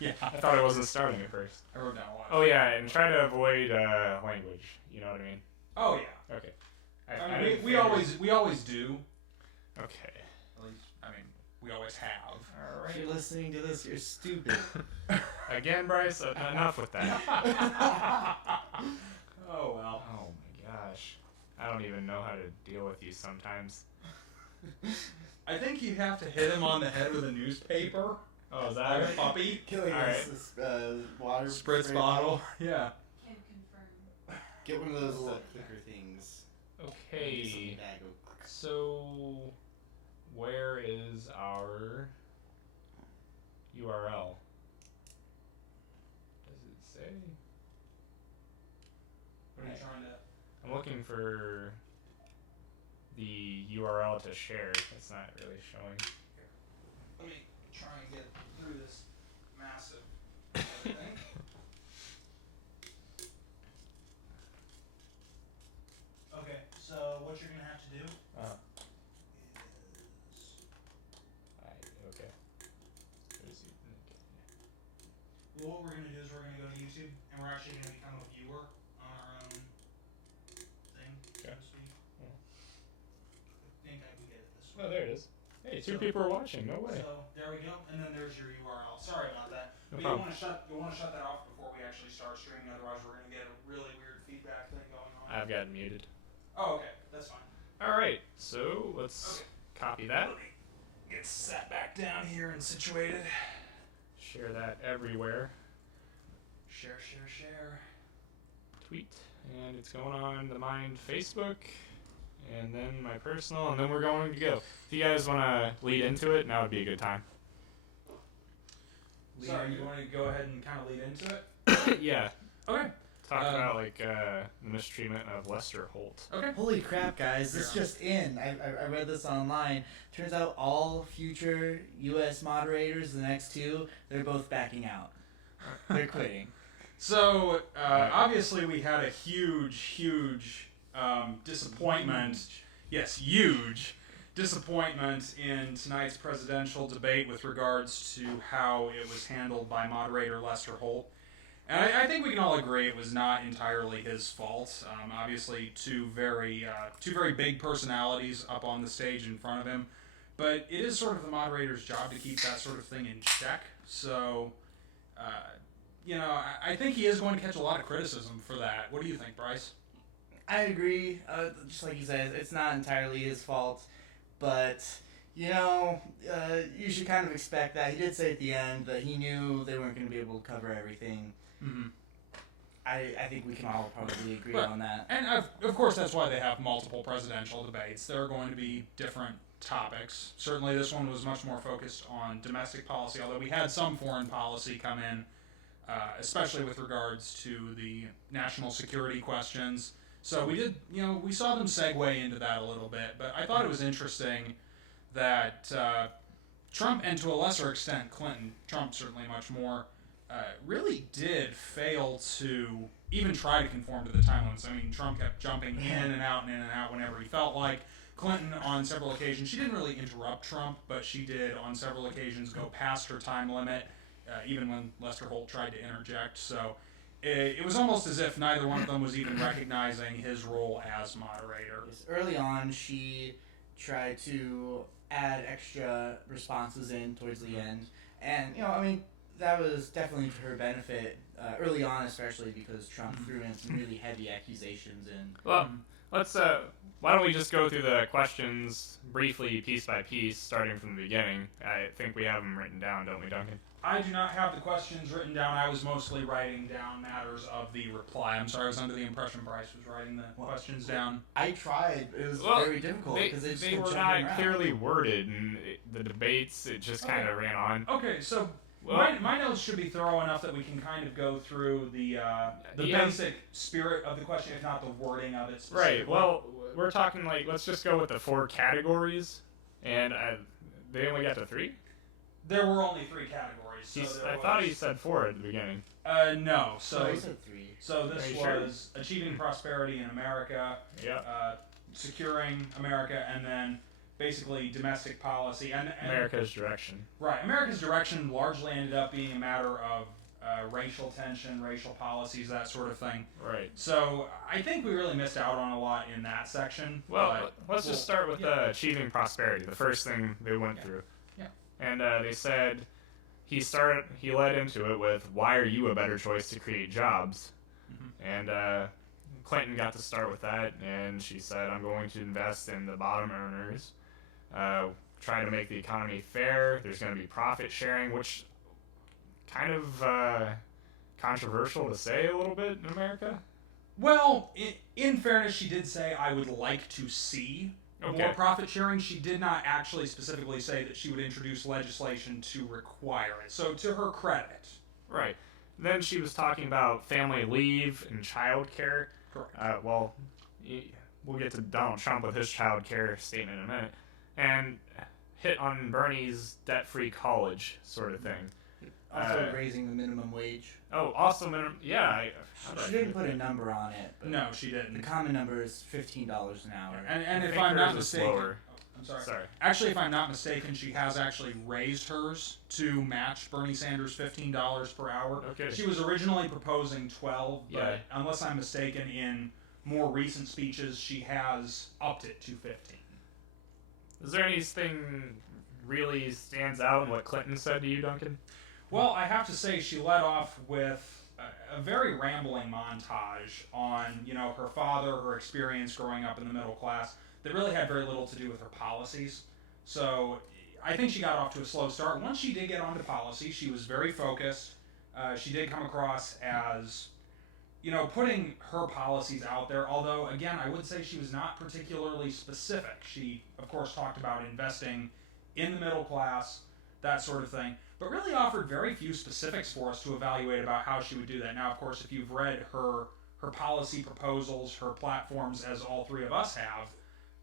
Yeah. I thought it wasn't starting at first. I wrote down a lot. Oh yeah, and try to avoid language. You know what I mean? Oh yeah. Okay. I mean, we always do. Okay. At least, I mean, we always have. All right. If you're listening to this, you're stupid. Again, Bryce. Enough with that. Oh well. Oh my gosh. I don't even know how to deal with you sometimes. I think you have to hit him on the head with a newspaper. Oh, is Like that a puppy. Killing All right. this water Spritz spray bottle. Yeah. Can confirm. Get one of those little clicker things. Okay. Bag of So, where is our URL? Does it say? What are you trying to? I'm looking for the URL to share. It's not really showing. Let me try and get through this massive thing. Okay, so what you're gonna have to do is Okay. what we're gonna do is we're gonna go to YouTube and we're actually gonna become a viewer on our own thing, so Okay. to speak. Yeah. I think I can get it this way. Oh, there it is. Hey, two people are watching. No way. So there we go, and then there's your URL. Sorry about that. No But problem. you wanna shut that off before we actually start streaming, otherwise we're gonna get a really weird feedback thing going on. I've got it muted. Oh, okay, that's fine. All right. So let's Okay. copy that. Let me get sat back down here and situated. Share that everywhere. Share, share, share. Tweet, and it's going on the Mind Facebook, and then my personal, and then we're going to go. If you guys want to lead into it, now would be a good time. Sorry, you want to go ahead and kind of lead into it? Yeah. Okay. Talk about the mistreatment of Lester Holt. Okay. Holy crap, guys! This Yeah. just in. I read this online. Turns out all future U.S. moderators, the next two, they're both backing out. They're quitting. So, obviously we had a huge disappointment. Yes, huge disappointment in tonight's presidential debate with regards to how it was handled by moderator Lester Holt. And I think we can all agree it was not entirely his fault. Obviously, two very big personalities up on the stage in front of him. But it is sort of the moderator's job to keep that sort of thing in check. So, I think he is going to catch a lot of criticism for that. What do you think, Bryce? I agree. Just like you said, it's not entirely his fault, but you should kind of expect that. He did say at the end that he knew they weren't going to be able to cover everything. Mm-hmm. I think we can all probably agree But- on that. And of course, that's why they have multiple presidential debates. There are going to be different topics. Certainly, this one was much more focused on domestic policy, although we had some foreign policy come in, especially with regards to the national security questions. So we saw them segue into that a little bit. But I thought it was interesting that Trump, and to a lesser extent Clinton, Trump certainly much more, really did fail to even try to conform to the time limits. I mean, Trump kept jumping in and out whenever he felt like. Clinton, on several occasions, she didn't really interrupt Trump, but she did on several occasions go past her time limit, even when Lester Holt tried to interject. So it was almost as if neither one of them was even recognizing his role as moderator. Yes, early on, she tried to add extra responses in towards the end, and that was definitely to her benefit early on, especially because Trump threw in some really heavy accusations in. Well, let's. Why don't we just go through the questions briefly, piece by piece, starting from the beginning? I think we have them written down, don't we, Duncan? I do not have the questions written down. I was mostly writing down matters of the reply. I'm sorry, I was under the impression Bryce was writing the questions down. I tried. It was Well, very difficult because they were not clearly worded, and the debates, it just kind of ran on. Okay, so my notes should be thorough enough that we can kind of go through the basic spirit of the question, if not the wording of it specifically. Right, well, we're talking let's just go with the 4 categories, and they only got to 3? There were only 3 categories. So I thought he said 4 at the beginning. No. So he said 3. So this Are you sure? was achieving prosperity in America, Yeah. securing America, and then basically domestic policy and America's direction. Right, America's direction largely ended up being a matter of racial tension, racial policies, that sort of thing. Right. So I think we really missed out on a lot in that section. Well, let's just start with achieving prosperity, the first thing they went through. Yeah. And they said he led into it with, why are you a better choice to create jobs? Mm-hmm. And Clinton got to start with that, and she said, I'm going to invest in the bottom earners, try to make the economy fair. There's going to be profit sharing, which kind of controversial to say a little bit in America. Well, in fairness, she did say, I would like to see more profit sharing. She did not actually specifically say that she would introduce legislation to require it. So to her credit. Right. Then she was talking about family leave and child care. Correct. Well, we'll get to Donald Trump with his child care statement in a minute. And hit on Bernie's debt-free college sort of thing. Also raising the minimum wage. Oh, also minimum. Yeah. She didn't put a number on it. But no, she didn't. The common number is $15 an hour. And if I'm not mistaken, I'm sorry. Actually, if I'm not mistaken, she has actually raised hers to match Bernie Sanders' $15 per hour. Okay. She was originally proposing $12, but yeah. Unless I'm mistaken, in more recent speeches, she has upped it to $15. Is there anything really stands out in what Clinton said to you, Duncan? Well, I have to say she led off with a very rambling montage on, her father, her experience growing up in the middle class that really had very little to do with her policies. So I think she got off to a slow start. Once she did get onto policy, she was very focused. She did come across as, putting her policies out there, although, again, I would say she was not particularly specific. She, of course, talked about investing in the middle class, that sort of thing, but really offered very few specifics for us to evaluate about how she would do that. Now, of course, if you've read her policy proposals, her platforms, as all three of us have,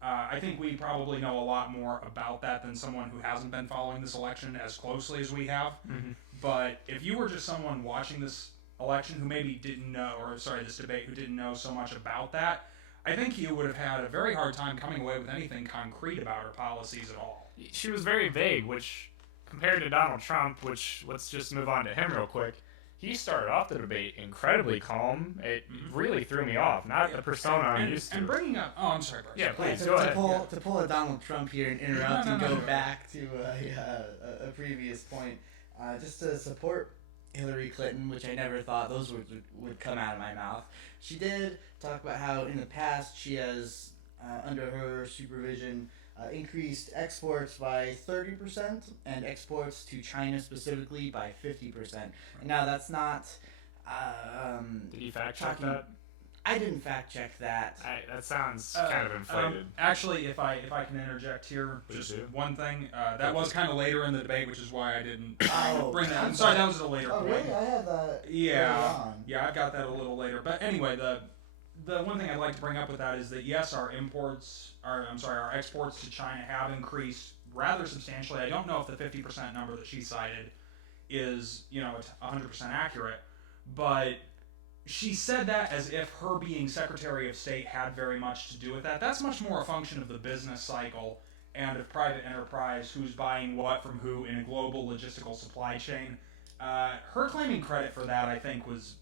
I think we probably know a lot more about that than someone who hasn't been following this election as closely as we have. Mm-hmm. But if you were just someone watching this election who maybe this debate who didn't know so much about that, I think you would have had a very hard time coming away with anything concrete about her policies at all. She was very vague, which compared to Donald Trump, which let's just move on to him real quick. He started off the debate incredibly calm. It really threw me off. Not the persona I'm used to. And bringing up, I'm sorry, Bryce. Yeah, please to, go ahead. To pull a Donald Trump here and interrupt and go back to a previous point, just to support Hillary Clinton, which I never thought those words would come out of my mouth. She did talk about how in the past she has, under her supervision, increased exports by 30% and exports to China specifically by 50%. And now that's not. Did you fact check that? I didn't fact check that. That sounds kind of inflated. Actually, if I can interject here, just one thing. That was kind of later in the debate, which is why I didn't bring that. I'm sorry, that was a later point. Really? I had that. Yeah, I've got that a little later. But anyway, the one thing I'd like to bring up with that is that yes, our exports to China have increased rather substantially. I don't know if the 50% number that she cited is 100% accurate, but she said that as if her being Secretary of State had very much to do with that. That's much more a function of the business cycle and of private enterprise, who's buying what from who in a global logistical supply chain. Her claiming credit for that, I think, was,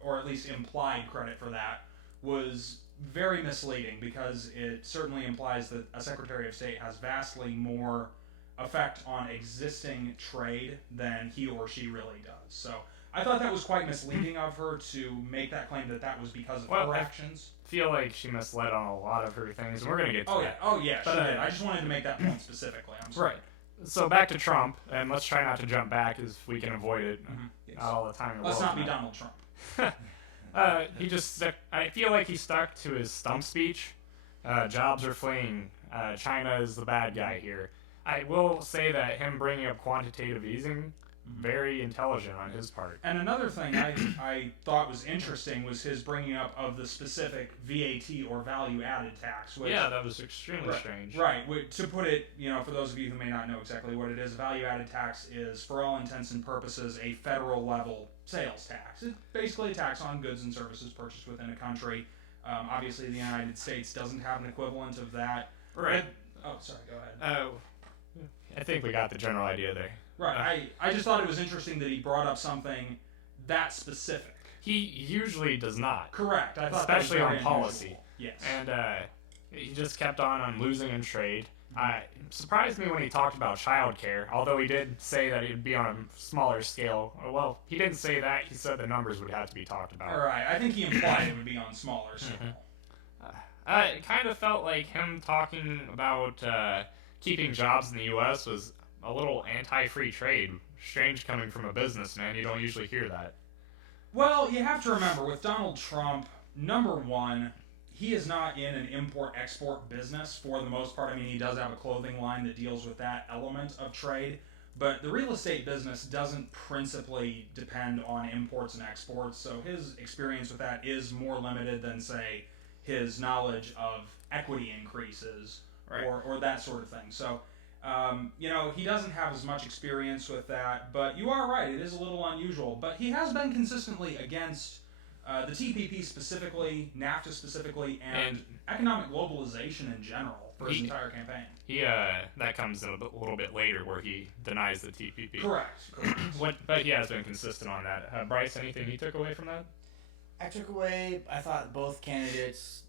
or at least implied credit for that, was very misleading, because it certainly implies that a Secretary of State has vastly more effect on existing trade than he or she really does. So I thought that was quite misleading of her to make that claim that was because of her actions. I feel like she misled on a lot of her things, and we're going to get to that. Oh, yeah, she did. I just wanted to make that point specifically. I'm sorry. Right. So back to Trump, and let's try not to jump back as we can avoid it. Yes. Not all the time. Let's not be Donald Trump. I feel like he stuck to his stump speech. Jobs are fleeing. China is the bad guy here. I will say that him bringing up quantitative easing, very intelligent on his part. And another thing I thought was interesting was his bringing up of the specific VAT or value-added tax. Which, yeah, that was extremely strange. Right. To put it, for those of you who may not know exactly what it is, value-added tax is, for all intents and purposes, a federal-level sales tax. It's basically a tax on goods and services purchased within a country. Obviously, the United States doesn't have an equivalent of that. Right. Oh, sorry. Go ahead. I think we got the general idea there. Right. I just thought it was interesting that he brought up something that specific. He usually does not. Correct. I thought especially that was on very policy. unusual. Yes. And he just kept on losing in trade. Surprised me when he talked about childcare, although he did say that it'd be on a smaller scale. Well, he didn't say that. He said the numbers would have to be talked about. All right. I think he implied it would be on smaller scale. It kind of felt like him talking about keeping jobs in the U.S. was a little anti-free trade. Strange coming from a businessman. You don't usually hear that. Well, you have to remember, with Donald Trump, number one, he is not in an import-export business for the most part. I mean, he does have a clothing line that deals with that element of trade, but the real estate business doesn't principally depend on imports and exports, so his experience with that is more limited than, say, his knowledge of equity increases or that sort of thing. So, he doesn't have as much experience with that, but you are right, it is a little unusual. But he has been consistently against the TPP specifically, NAFTA specifically, and economic globalization in general for his entire campaign. That comes in a little bit later where he denies the TPP. Correct. But he has been consistent on that. Bryce, anything you took away from that? I thought both candidates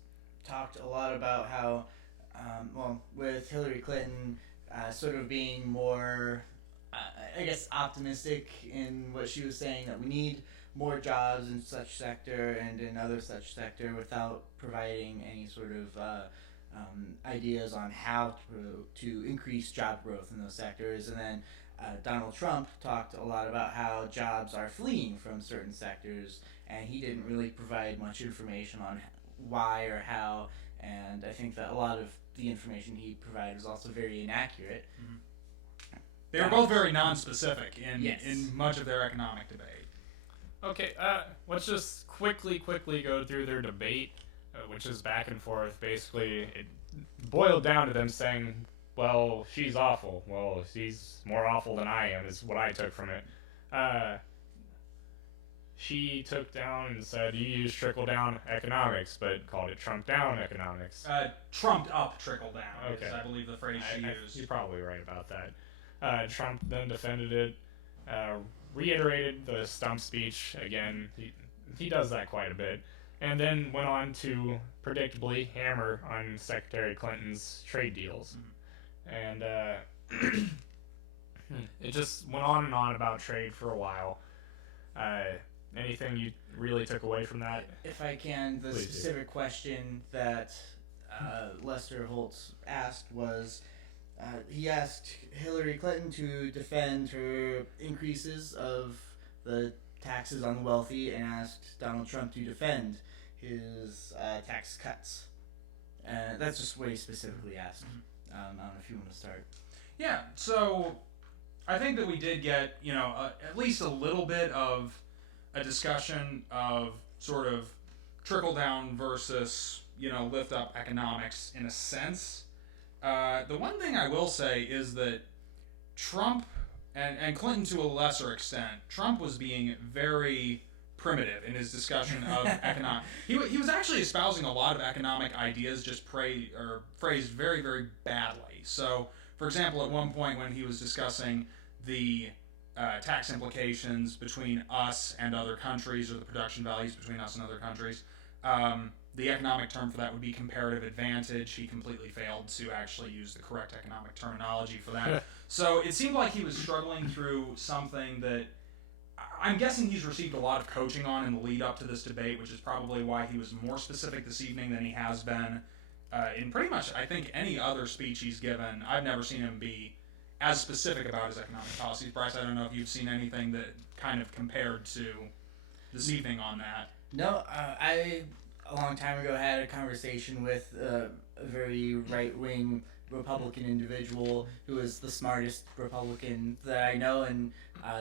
talked a lot about how, with Hillary Clinton sort of being more, optimistic in what she was saying, that we need more jobs in such sector and in other such sector, without providing any sort of ideas on how to increase job growth in those sectors. And then Donald Trump talked a lot about how jobs are fleeing from certain sectors, and he didn't really provide much information on why or how, and I think that a lot of the information he provided was also very inaccurate. Mm-hmm. They were both very non-specific Yes. in much of their economic debate. Okay, let's just quickly go through their debate, which is back and forth. Basically, it boiled down to them saying, well, she's awful. Well, she's more awful than I am, is what I took from it. She took down and said, you use trickle-down economics, but called it Trump-down economics. Trumped-up trickle-down is, Okay. I believe, the phrase she used. You're probably right about that. Trump then defended it, reiterated the stump speech again. He does that quite a bit, and then went on to predictably hammer on Secretary Clinton's trade deals. And it just went on and on about trade for a while. Anything you really took away from that? If I can, the Please do. specific question that Lester Holtz asked was, he asked Hillary Clinton to defend her increases of the taxes on the wealthy, and asked Donald Trump to defend his tax cuts. That's just what he specifically asked. I don't know if you want to start. Yeah, so I think that we did get, at least a little bit of a discussion of sort of trickle-down versus, lift-up economics in a sense. The one thing I will say is that Trump, and Clinton to a lesser extent, Trump was being very primitive in his discussion of economic. He was actually espousing a lot of economic ideas, just phrased very, very badly. So, for example, at one point when he was discussing the tax implications between us and other countries, or the production values between us and other countries, the economic term for that would be comparative advantage. He completely failed to actually use the correct economic terminology for that. So it seemed like he was struggling through something that I'm guessing he's received a lot of coaching on in the lead up to this debate, which is probably why he was more specific this evening than he has been in pretty much, I think, any other speech he's given. I've never seen him be as specific about his economic policies. Bryce, I don't know if you've seen anything that kind of compared to this evening on that. No, I, a long time ago, had a conversation with a very right-wing Republican individual who is the smartest Republican that I know, and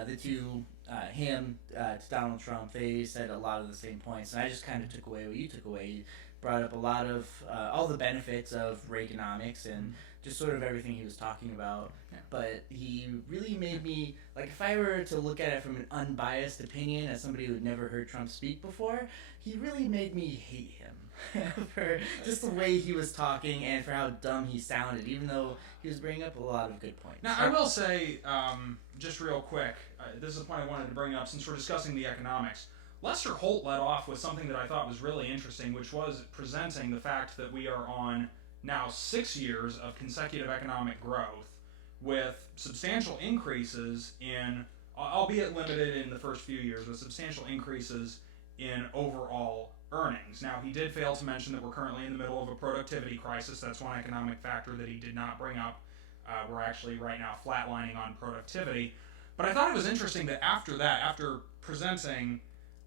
the two, him to Donald Trump, they said a lot of the same points, and I just kind of took away what you took away. brought up a lot of all the benefits of Reaganomics and just sort of everything he was talking about. Yeah. But he really made me, like, if I were to look at it from an unbiased opinion as somebody who had never heard Trump speak before, he really made me hate him for just the way he was talking and for how dumb he sounded, even though he was bringing up a lot of good points. Now, I will say, just real quick, this is a point I wanted to bring up since we're discussing the economics. Lester Holt led off with something that I thought was really interesting, which was presenting the fact that we are on now 6 years of consecutive economic growth with substantial increases in, albeit limited in the first few years, with substantial increases in overall earnings. Now, he did fail to mention that we're currently in the middle of a productivity crisis. That's one economic factor that he did not bring up. We're actually right now flatlining on productivity. But I thought it was interesting that after presenting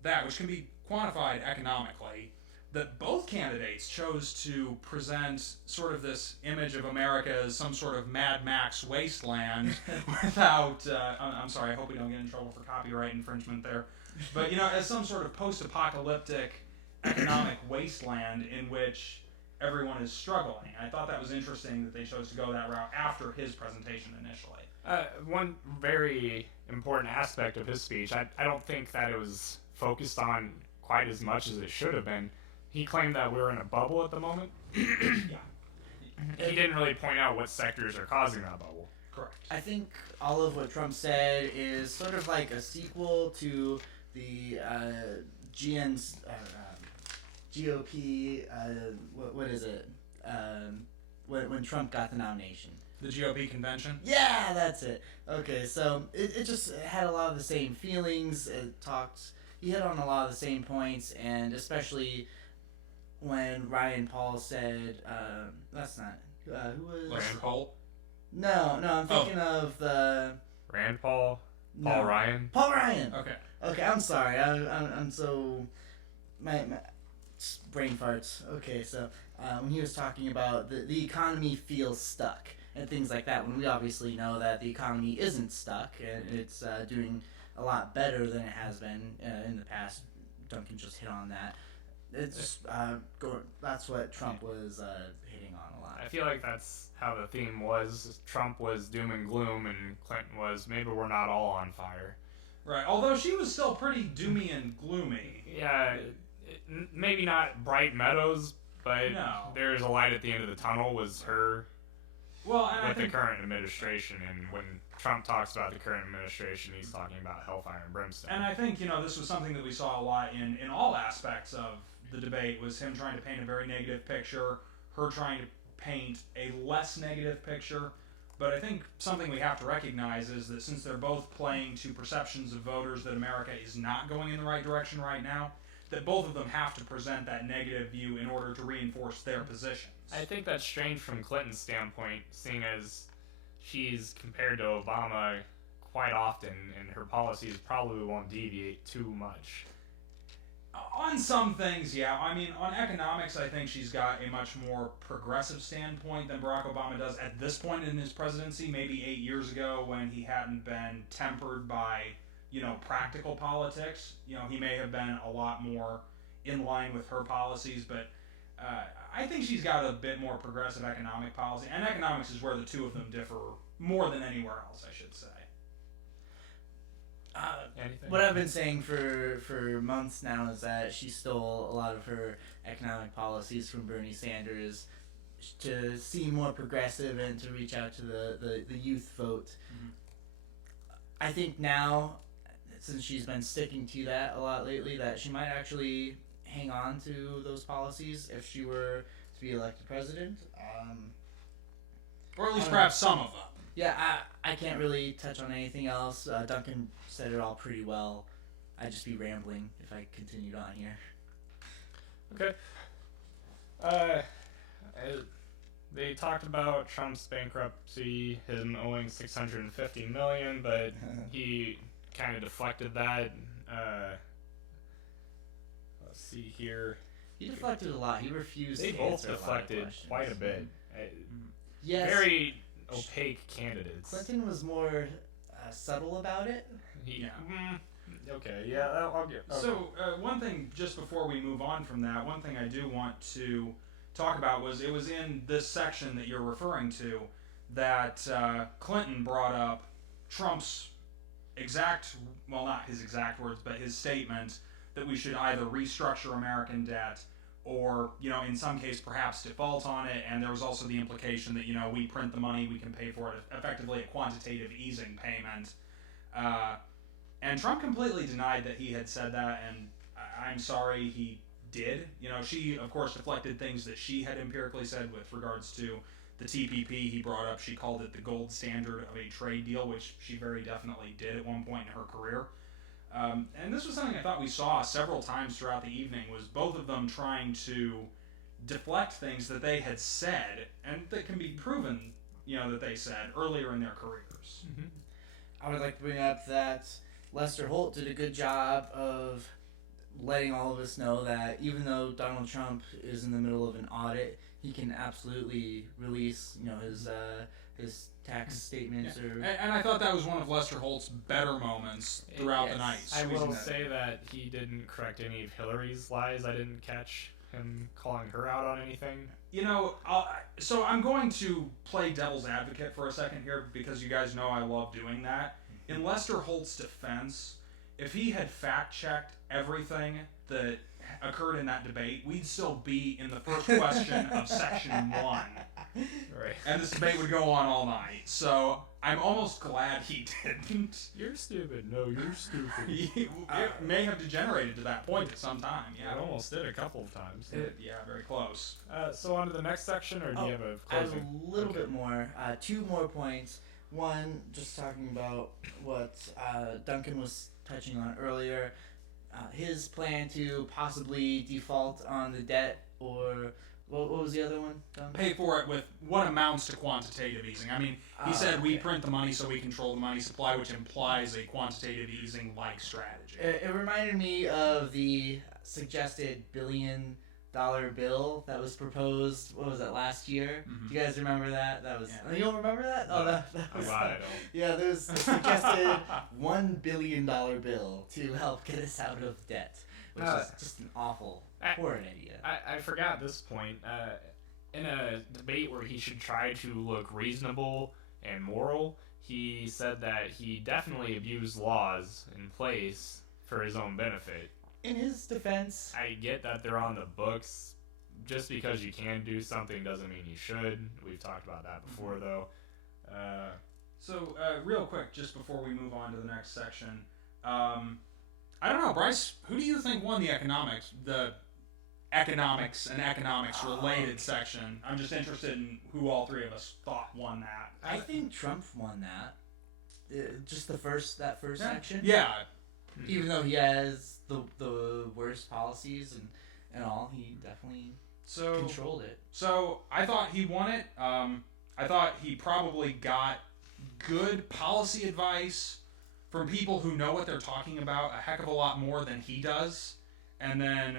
that, which can be quantified economically, that both candidates chose to present sort of this image of America as some sort of Mad Max wasteland without, I'm sorry, I hope we don't get in trouble for copyright infringement there, but, as some sort of post-apocalyptic economic wasteland in which everyone is struggling. I thought that was interesting that they chose to go that route after his presentation initially. One very important aspect of his speech, I don't think that it was focused on quite as much as it should have been. He claimed that we're in a bubble at the moment. Yeah. He didn't really point out what sectors are causing that bubble. Correct. I think all of what Trump said is sort of like a sequel to the GN's GOP. What is it? When Trump got the nomination. The GOP convention? Yeah, that's it. Okay, so it just had a lot of the same feelings. He hit on a lot of the same points, and especially when Ryan Paul said, that's not, who was? Lester Holt? No, I'm thinking of the... Rand Paul? No. Paul Ryan? Paul Ryan! Okay, I'm sorry, I'm so... My brain farts. Okay, so when he was talking about the economy feels stuck and things like that, when we obviously know that the economy isn't stuck and it's doing a lot better than it has been in the past. Duncan just hit on that. It's that's what Trump was hitting on a lot. I feel like that's how the theme was. Trump was doom and gloom, and Clinton was maybe we're not all on fire. Right, although she was still pretty doomy and gloomy. Yeah, maybe not bright meadows, but No. there's a light at the end of the tunnel was her Well, and I with the think current administration. And when Trump talks about the current administration, he's talking about hellfire and brimstone. And I think, this was something that we saw a lot in all aspects of the debate, was him trying to paint a very negative picture, her trying to paint a less negative picture. But I think something we have to recognize is that since they're both playing to perceptions of voters that America is not going in the right direction right now, that both of them have to present that negative view in order to reinforce their positions. I think that's strange from Clinton's standpoint, seeing as she's compared to Obama quite often, and her policies probably won't deviate too much. On some things, yeah. I mean, on economics, I think she's got a much more progressive standpoint than Barack Obama does at this point in his presidency. Maybe 8 years ago, when he hadn't been tempered by, practical politics, he may have been a lot more in line with her policies. But I think she's got a bit more progressive economic policy, and economics is where the two of them differ more than anywhere else, I should say. What I've been saying for months now is that she stole a lot of her economic policies from Bernie Sanders to seem more progressive and to reach out to the youth vote. Mm-hmm. I think now, since she's been sticking to that a lot lately, that she might actually hang on to those policies if she were to be elected president. Or at least perhaps some of them. Yeah, I can't really touch on anything else. Duncan said it all pretty well. I'd just be rambling if I continued on here. Okay. They talked about Trump's bankruptcy, him owing $650 million, but he kind of deflected that. Let's see here. He deflected a lot. He refused They to both answer a lot of deflected questions. quite a bit. Yes. Very opaque candidates. Clinton was more subtle about it. He, Yeah. Okay, yeah, I'll get. Okay. So one thing, just before we move on from that, one thing I do want to talk about was it was in this section that you're referring to that Clinton brought up Trump's well, not his exact words, but his statement that we should either restructure American debt or, in some case, perhaps default on it. And there was also the implication that, we print the money, we can pay for it, effectively a quantitative easing payment. And Trump completely denied that he had said that, and I'm sorry he did. She, of course, deflected things that she had empirically said with regards to the TPP he brought up. She called it the gold standard of a trade deal, which she very definitely did at one point in her career. And this was something I thought we saw several times throughout the evening, was both of them trying to deflect things that they had said, and that can be proven, that they said earlier in their careers. Mm-hmm. I would like to bring up that Lester Holt did a good job of letting all of us know that even though Donald Trump is in the middle of an audit, he can absolutely release, his tax statements. Yeah. And I thought that was one of Lester Holt's better moments throughout the night. I will say that he didn't correct any of Hillary's lies. I didn't catch him calling her out on anything. So I'm going to play devil's advocate for a second here, because you guys know I love doing that. In Lester Holt's defense, if he had fact-checked everything that occurred in that debate, we'd still be in the first question of section 1. Right. And this debate would go on all night. So I'm almost glad he didn't. You're stupid. No, you're stupid. It may have degenerated to that point at some time. Yeah, it almost did a couple of times. Yeah, very close. So on to the next section, or do you have a I have closing? a little bit more. 2 more points. One, just talking about what Duncan was touching on earlier. His plan to possibly default on the debt, or what was the other one, Duncan? Pay for it with what amounts to quantitative easing. I mean, he said we print the money so we control the money supply, which implies a quantitative easing-like strategy. It reminded me of the suggested $1 billion bill that was proposed. What was that, last year? Mm-hmm. Do you guys remember that? That was. Yeah. You don't remember that? No. Oh, that was. I'm glad I don't. Yeah, there was a suggested $1 billion bill to help get us out of debt, which is just an awful, horrid idea. I forgot this point. In a debate where he should try to look reasonable and moral, he said that he definitely abused laws in place for his own benefit. In his defense, I get that they're on the books. Just because you can do something doesn't mean you should. We've talked about that before, though. So, real quick, just before we move on to the next section, I don't know, Bryce, who do you think won the economics and economics related section? I'm just interested in who all three of us thought won that. I think Trump won that. Just that first section. Yeah. Even though he has the worst policies and all, he definitely controlled it. So I thought he won it. I thought he probably got good policy advice from people who know what they're talking about a heck of a lot more than he does, and then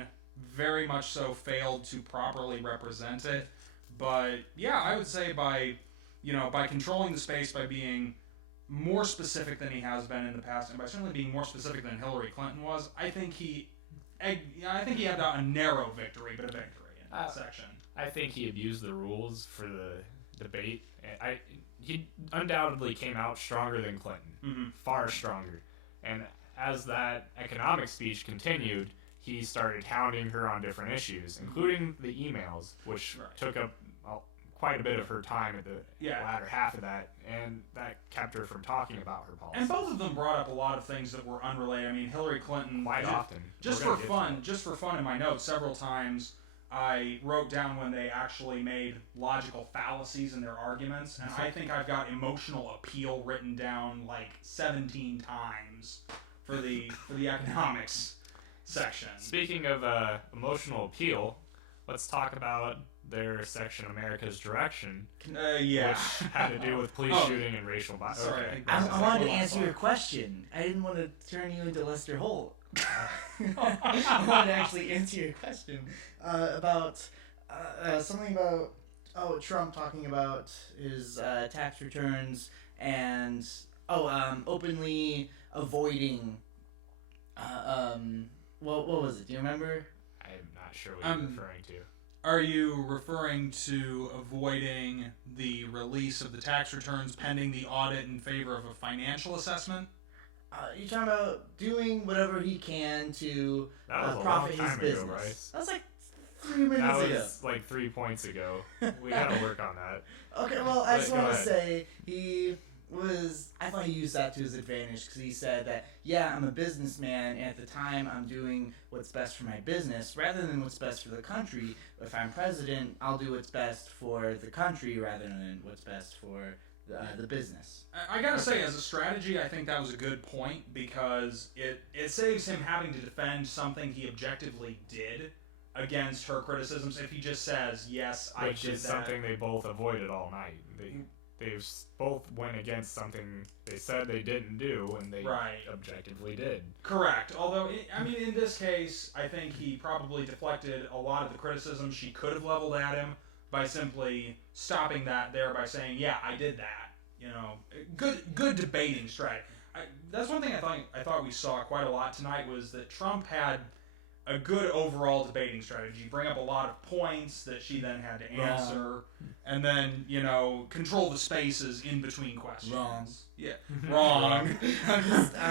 very much so failed to properly represent it. But yeah, I would say by controlling the space, by being more specific than he has been in the past, and by certainly being more specific than Hillary Clinton was, I think he had a narrow victory, but a victory in that section. I think he abused the rules for the debate. He undoubtedly came out stronger than Clinton, far stronger. And as that economic speech continued, he started hounding her on different issues, including the emails, which took up quite a bit of her time at the latter half of that, and that kept her from talking about her policy. And both of them brought up a lot of things that were unrelated. I mean, Hillary Clinton, quite often, just for fun in my notes, several times I wrote down when they actually made logical fallacies in their arguments, and I think I've got emotional appeal written down like 17 times for the economics section. Speaking of emotional appeal, let's talk about their section, America's Direction, which had to do with police shooting and racial bias. Sorry, okay. I wanted to answer your question. I didn't want to turn you into Lester Holt. I wanted to actually answer your question about something about Trump talking about his tax returns and openly avoiding What was it? Do you remember? I'm not sure what you're referring to. Are you referring to avoiding the release of the tax returns pending the audit in favor of a financial assessment? You're talking about doing whatever he can to That was a profit long his time business. ago, Bryce. That was like 3 minutes That ago. was like 3 points ago. We gotta work on that. Okay, well, I just Go want to ahead. say I thought he used that to his advantage because he said that, yeah, I'm a businessman, and at the time I'm doing what's best for my business rather than what's best for the country. If I'm president, I'll do what's best for the country rather than what's best for the business. I gotta say, as a strategy, I think that was a good point because it saves him having to defend something he objectively did against her criticisms if he just says, yes, I Which did is that. something they both avoided all night. They both went against something they said they didn't do, and they Right. objectively did. Correct. Although, in this case, I think he probably deflected a lot of the criticism she could have leveled at him by simply stopping that there by saying, yeah, I did that. Good debating strategy. That's one thing I thought we saw quite a lot tonight was that Trump had a good overall debating strategy. Bring up a lot of points that she then had to answer, and then, control the spaces in between questions. Wrong. Yeah. Wrong. I'm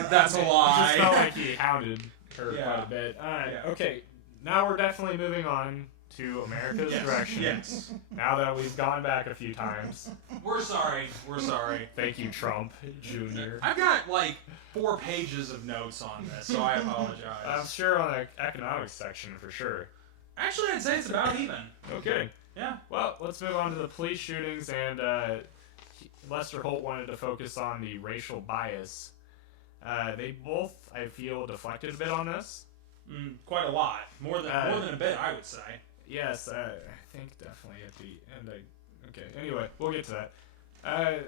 That's a It lie. just felt like he hounded her Yeah. quite a bit. Yeah. Okay, now we're definitely moving on to America's Yes. direction. Yes. Now that we've gone back a few times. We're sorry. Thank you, Trump Jr. I've got like 4 pages of notes on this, so I apologize. I'm sure on the economics section for sure. Actually, I'd say it's about even. Okay. Yeah. Well, let's move on to the police shootings, and Lester Holt wanted to focus on the racial bias. They both, I feel, deflected a bit on this. Quite a lot. More than a bit, I would say. Yes, I think definitely at the end. Okay, anyway, we'll get to that.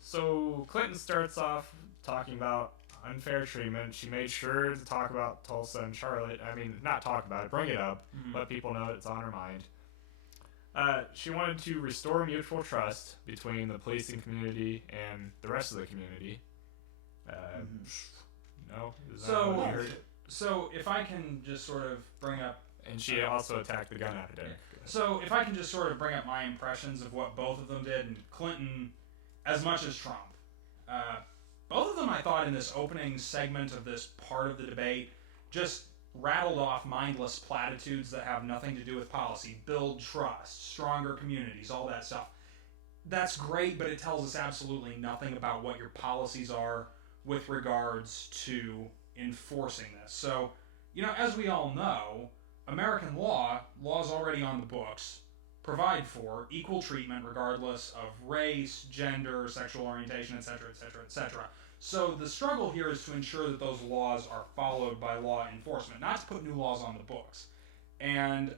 So Clinton starts off talking about unfair treatment. She made sure to talk about Tulsa and Charlotte. I mean, not talk about it, bring it up, let people know it's on her mind. She wanted to restore mutual trust between the policing community and the rest of the community. No? Is that what you heard? So if I can just sort of bring up... And she also attacked the gun epidemic. So if I can just sort of bring up my impressions of what both of them did, and Clinton as much as Trump. Both of them, I thought, in this opening segment of this part of the debate, just rattled off mindless platitudes that have nothing to do with policy. Build trust, stronger communities, all that stuff. That's great, but it tells us absolutely nothing about what your policies are with regards to enforcing this. So, as we all know, American laws already on the books, provide for equal treatment regardless of race, gender, sexual orientation, etc., etc., etc. So the struggle here is to ensure that those laws are followed by law enforcement, not to put new laws on the books. And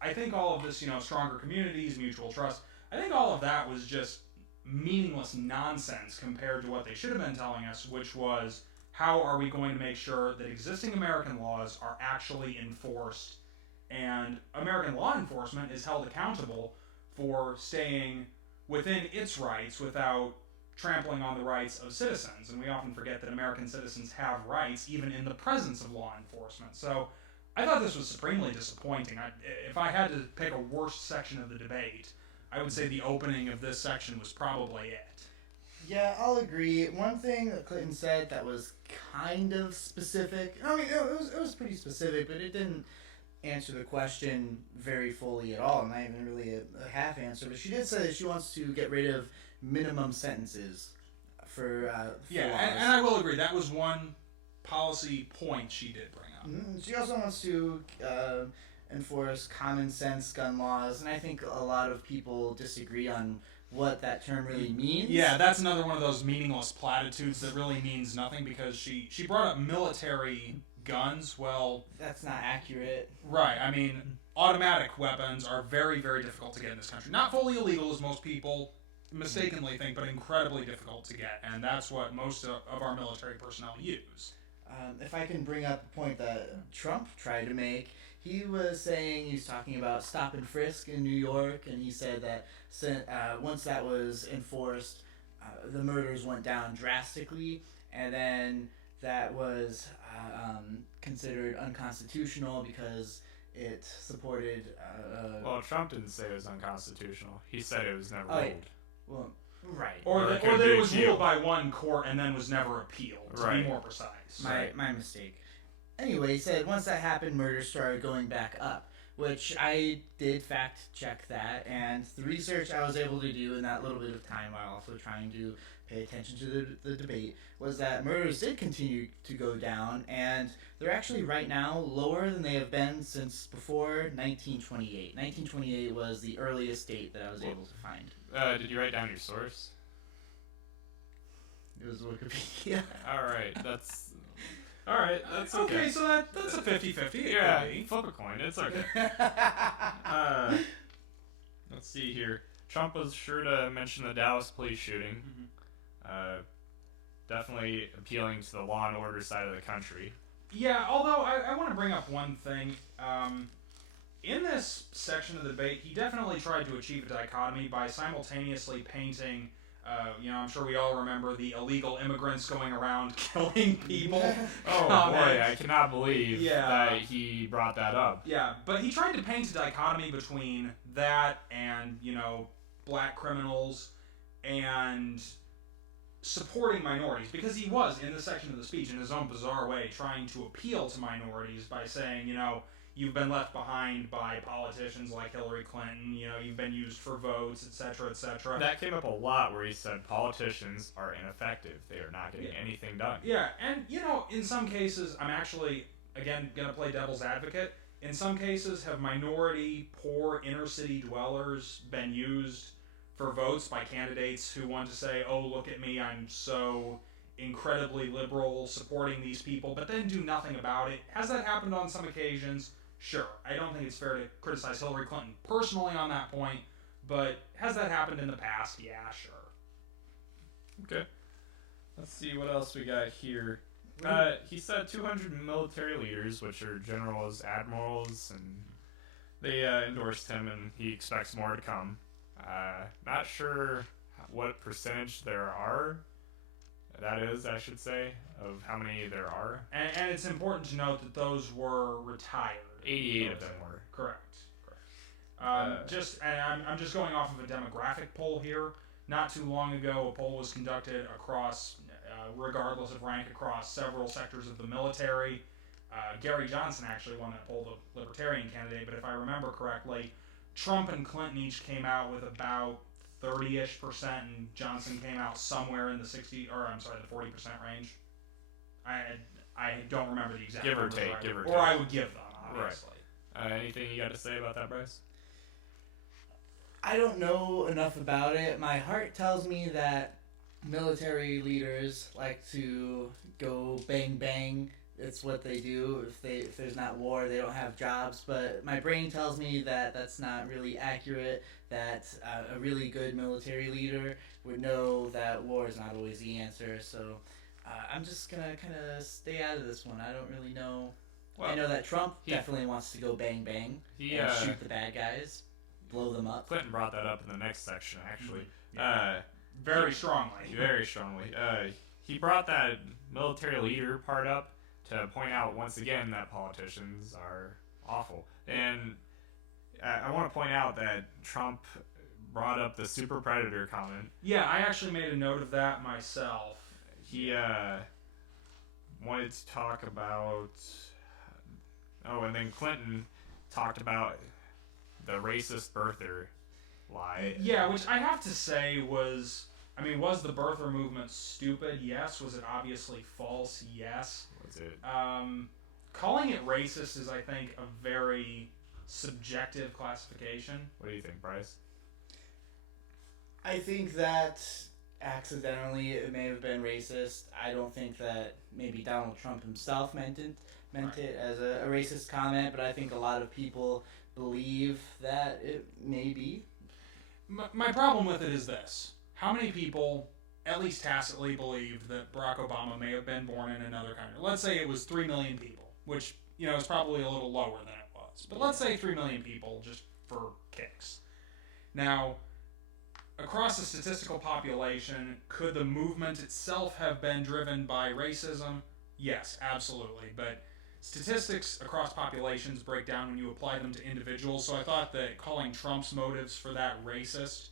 I think all of this, stronger communities, mutual trust, I think all of that was just meaningless nonsense compared to what they should have been telling us, which was, how are we going to make sure that existing American laws are actually enforced, and American law enforcement is held accountable for staying within its rights without trampling on the rights of citizens. And we often forget that American citizens have rights even in the presence of law enforcement. So I thought this was supremely disappointing. If I had to pick a worst section of the debate, I would say the opening of this section was probably it. Yeah, I'll agree. One thing that Clinton said that was kind of specific. I mean, it was pretty specific, but it didn't answer the question very fully at all. Not even really a half answer. But she did say that she wants to get rid of minimum sentences for Yeah, laws. and I will agree. That was one policy point she did bring up. She also wants to enforce common sense gun laws, and I think a lot of people disagree on what that term really means. Yeah, that's another one of those meaningless platitudes that really means nothing, because she brought up military guns. Well, That's not accurate. right. I mean, automatic weapons are very, very difficult to get in this country. Not fully illegal, as most people mistakenly think, but incredibly difficult to get. And that's what most of our military personnel use. If I can bring up a point that Trump tried to make, he was talking about stop and frisk in New York, and he said that once that was enforced, the murders went down drastically, and then that was considered unconstitutional because it supported. Well, Trump didn't say it was unconstitutional. He said it was never Oh, ruled. Well, right. Or Or that, it could or that be it was appealed. ruled by one court and then was never appealed, to Right. be more precise. My mistake. Anyway, he said once that happened, murders started going back up, which I did fact check that, and the research I was able to do in that little bit of time while also trying to pay attention to the debate was that murders did continue to go down, and they're actually right now lower than they have been since before 1928. 1928 was the earliest date that I was able to find. Did you write down your source? It was Wikipedia. All right, that's okay. Okay, so that's a 50-50. Yeah, flip a coin. It's okay. Let's see here. Trump was sure to mention the Dallas police shooting. Definitely appealing to the law and order side of the country. Yeah, although I want to bring up one thing. In this section of the debate, he definitely tried to achieve a dichotomy by simultaneously painting, I'm sure we all remember the illegal immigrants going around killing people. Oh boy, I cannot believe that he brought that up. Yeah, but he tried to paint a dichotomy between that and, black criminals and supporting minorities, because he was, in this section of the speech, in his own bizarre way, trying to appeal to minorities by saying, you've been left behind by politicians like Hillary Clinton, you've been used for votes, etc., etc. That came up a lot where he said politicians are ineffective. They are not getting anything done. Yeah, and, in some cases, I'm actually, again, going to play devil's advocate. In some cases, have minority, poor, inner-city dwellers been used for votes by candidates who want to say, oh, look at me, I'm so incredibly liberal, supporting these people, but then do nothing about it? Has that happened on some occasions? Sure. I don't think it's fair to criticize Hillary Clinton personally on that point, but has that happened in the past? Yeah, sure. Okay. Let's see what else we got here. He said 200 military leaders, which are generals, admirals, and they endorsed him, and he expects more to come. Not sure what percentage there are. That is, I should say, of how many there are. And it's important to note that those were retired. 88 of them were. Correct. I'm just going off of a demographic poll here. Not too long ago, a poll was conducted across, regardless of rank, across several sectors of the military. Gary Johnson actually won that poll, the Libertarian candidate, but if I remember correctly, Trump and Clinton each came out with about 30-ish%, and Johnson came out somewhere in the 40% range. I don't remember the exact give or numbers, take. or I would give them, obviously. Right. Anything you got to say about that, Bryce? I don't know enough about it. My heart tells me that military leaders like to go bang bang. It's what they do. If there's not war, they don't have jobs. But my brain tells me that that's not really accurate. That a really good military leader would know that war is not always the answer. So I'm just gonna kind of stay out of this one. I don't really know. Well, I know that Trump definitely wants to go bang bang and shoot the bad guys, blow them up. Clinton brought that up in the next section, actually. Very strongly. Very strongly. He brought that military leader part up to point out once again that politicians are awful. And I want to point out that Trump brought up the super predator comment. Yeah, I actually made a note of that myself. He wanted to talk about... Oh, and then Clinton talked about the racist birther lie. Yeah, which I have to say was the birther movement stupid? Yes. Was it obviously false? Yes. Was it? Calling it racist is, I think, a very subjective classification. What do you think, Bryce? I think that accidentally it may have been racist. I don't think that maybe Donald Trump himself meant it as a racist comment, but I think a lot of people believe that it may be. My problem with it is this. How many people, at least tacitly, believed that Barack Obama may have been born in another country? Let's say it was 3 million people, which, is probably a little lower than it was. But let's say 3 million people, just for kicks. Now, across the statistical population, could the movement itself have been driven by racism? Yes, absolutely. But statistics across populations break down when you apply them to individuals. So I thought that calling Trump's motives for that racist,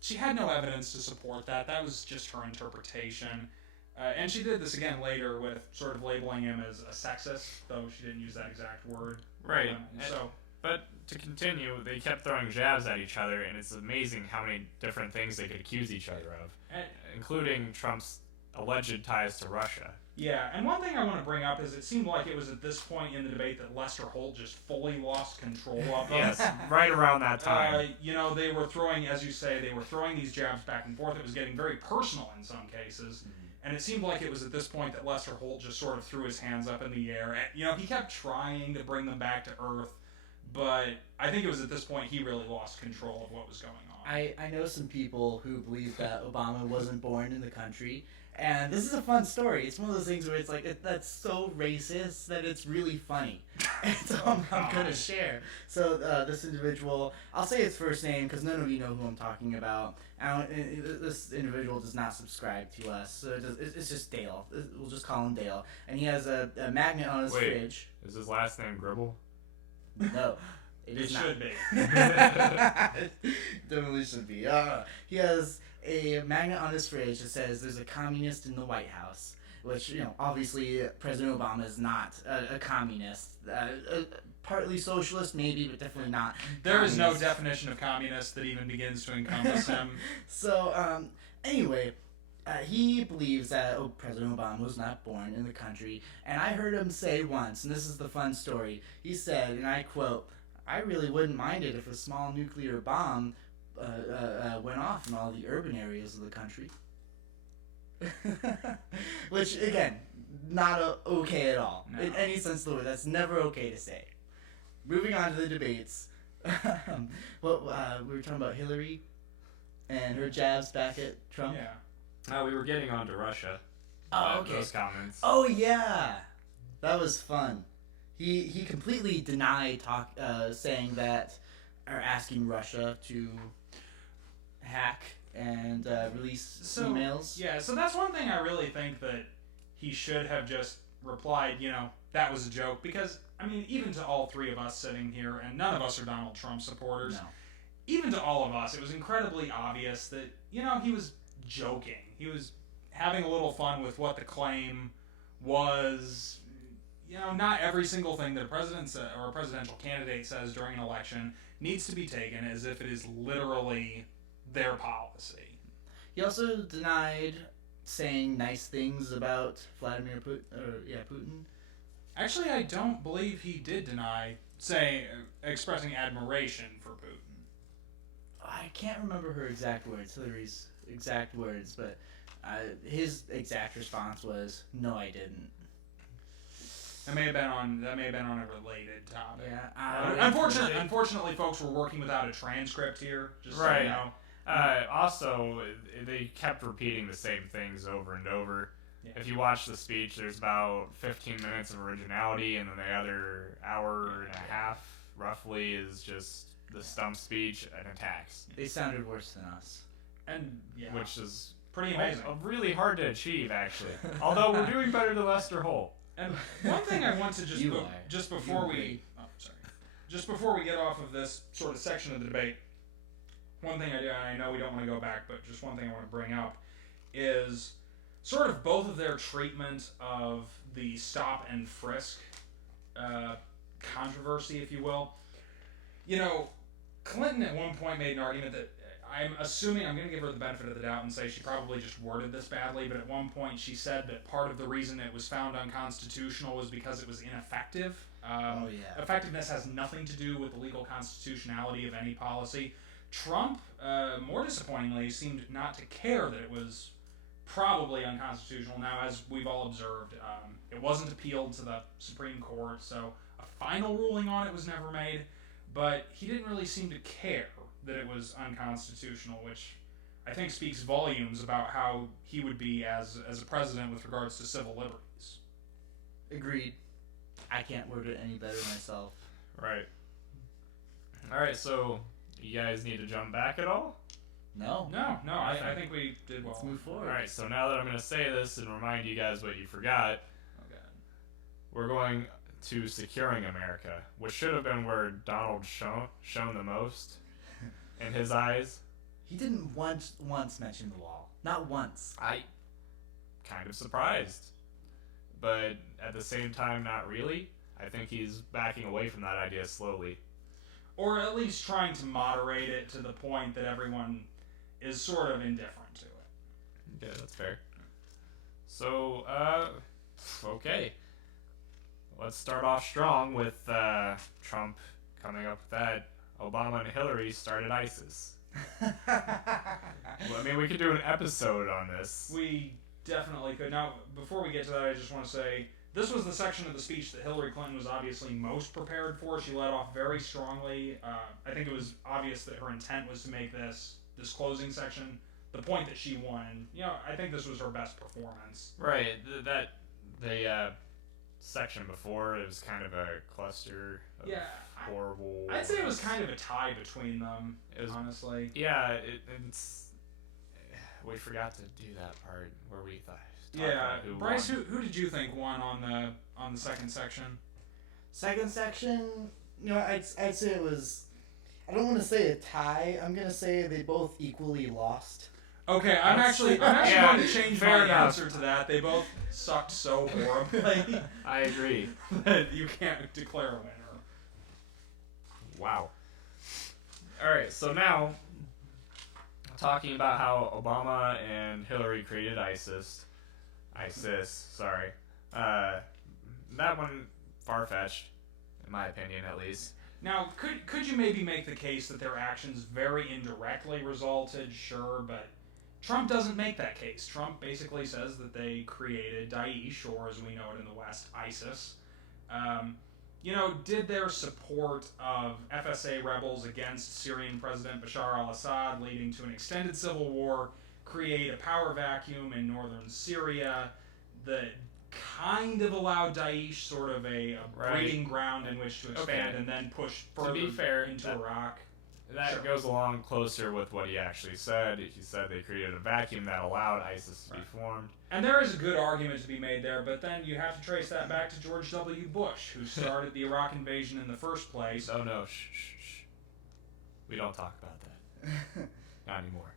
she had no evidence to support that. That was just her interpretation. And she did this again later with sort of labeling him as a sexist, though she didn't use that exact word. Right. So, But to continue, they kept throwing jabs at each other, and it's amazing how many different things they could accuse each other of, including Trump's alleged ties to Russia. yeah, and one thing I want to bring up is it seemed like it was at this point in the debate that Lester Holt just fully lost control of them. Yes, right around that time. They were throwing, as you say, they were throwing these jabs back and forth. It was getting very personal in some cases. And it seemed like it was at this point that Lester Holt just sort of threw his hands up in the air. And, he kept trying to bring them back to earth, but I think it was at this point he really lost control of what was going on. I know some people who believe that Obama wasn't born in the country, and this is a fun story. It's one of those things where it's like, that's so racist that it's really funny. And so I'm going to share. So this individual, I'll say his first name because none of you know who I'm talking about. This individual does not subscribe to us, so it's just Dale. We'll just call him Dale. And he has a magnet on his fridge. Is his last name Gribble? No. It should be. Definitely should be. He has a magnet on his fridge that says there's a communist in the White House, which, obviously President Obama is not a communist. Partly socialist, maybe, but definitely not. There is no definition of communist that even begins to encompass him. So, anyway, he believes that President Obama was not born in the country, and I heard him say once, and this is the fun story, he said, and I quote, "I really wouldn't mind it if a small nuclear bomb went off in all the urban areas of the country." Which, again, not okay at all. No. In any sense of the word, that's never okay to say. Moving on to the debates. We were talking about Hillary and her jabs back at Trump. Yeah. We were getting on to Russia. Oh, okay. Those comments. Oh, yeah. That was fun. He completely denied saying that, or asking Russia to hack and release emails. Yeah, so that's one thing I really think that he should have just replied, that was a joke. Because, even to all three of us sitting here, and none of us are Donald Trump supporters, No. even to all of us, it was incredibly obvious that, he was joking. He was having a little fun with what the claim was. Not every single thing that a president or a presidential candidate says during an election needs to be taken as if it is literally their policy. He also denied saying nice things about Vladimir Putin. Actually, I don't believe he did deny expressing admiration for Putin. I can't remember her exact words, Hillary's exact words, but his exact response was, "No, I didn't." That may have been on a related topic. Yeah. Unfortunately, folks, we're working without a transcript here. Just Right. So you know. Also, they kept repeating the same things over and over. Yeah. If you watch the speech, there's about 15 minutes of originality, and then the other hour and a half, roughly, is just the stump speech and attacks. They sounded worse than us. And which is pretty amazing. Really hard to achieve, actually. Although we're doing better than Lester Holt. And one thing I want to just before we get off of this sort of section of the debate, one thing I know we don't want to go back, but just one thing I want to bring up is sort of both of their treatment of the stop and frisk controversy, if you will. Clinton at one point made an argument that I'm going to give her the benefit of the doubt and say she probably just worded this badly, but at one point she said that part of the reason it was found unconstitutional was because it was ineffective. Effectiveness has nothing to do with the legal constitutionality of any policy. Trump, more disappointingly, seemed not to care that it was probably unconstitutional. Now, as we've all observed, it wasn't appealed to the Supreme Court, so a final ruling on it was never made, but he didn't really seem to care that it was unconstitutional, which I think speaks volumes about how he would be as a president with regards to civil liberties. Agreed. I can't word it any better myself. Right. Alright, so you guys need to jump back at all? No. I think we did well. Let's move forward. Alright, so now that I'm going to say this and remind you guys what you forgot, we're going to securing America, which should have been where Donald shown the most in his eyes. He didn't once mention the wall. Not once. I kind of surprised, but at the same time, not really. I think he's backing away from that idea slowly. Or at least trying to moderate it to the point that everyone is sort of indifferent to it. Yeah, that's fair. So, okay. Let's start off strong with Trump coming up with that. Obama and Hillary started ISIS. Well, I mean, we could do an episode on this. We definitely could. Now, before we get to that, I just want to say this was the section of the speech that Hillary Clinton was obviously most prepared for. She led off very strongly. I think it was obvious that her intent was to make this closing section the point that she won. You know, I think this was her best performance. Right. The section before, it was kind of a cluster of horrible... I'd say it was kind of a tie between them, honestly. Yeah, it's... We forgot to do that part where we thought... Yeah, Bryce, who did you think won on the second section? Second section, I'd say it was. I don't want to say a tie. I'm gonna say they both equally lost. Okay, I'm actually going to change my answer to that. They both sucked so horribly. I agree. That you can't declare a winner. Wow. All right, so now talking about how Obama and Hillary created ISIS, sorry. That one, far-fetched, in my opinion, at least. Now, could you maybe make the case that their actions very indirectly resulted? Sure, but Trump doesn't make that case. Trump basically says that they created Daesh, or as we know it in the West, ISIS. Did their support of FSA rebels against Syrian President Bashar al-Assad, leading to an extended civil war, create a power vacuum in northern Syria that kind of allowed Daesh sort of a breeding ground in which to expand and then push further into Iraq? That goes along closer with what he actually said. He said they created a vacuum that allowed ISIS to be formed. And there is a good argument to be made there, but then you have to trace that back to George W. Bush, who started the Iraq invasion in the first place. Oh, no, shh. We don't talk about that. Not anymore.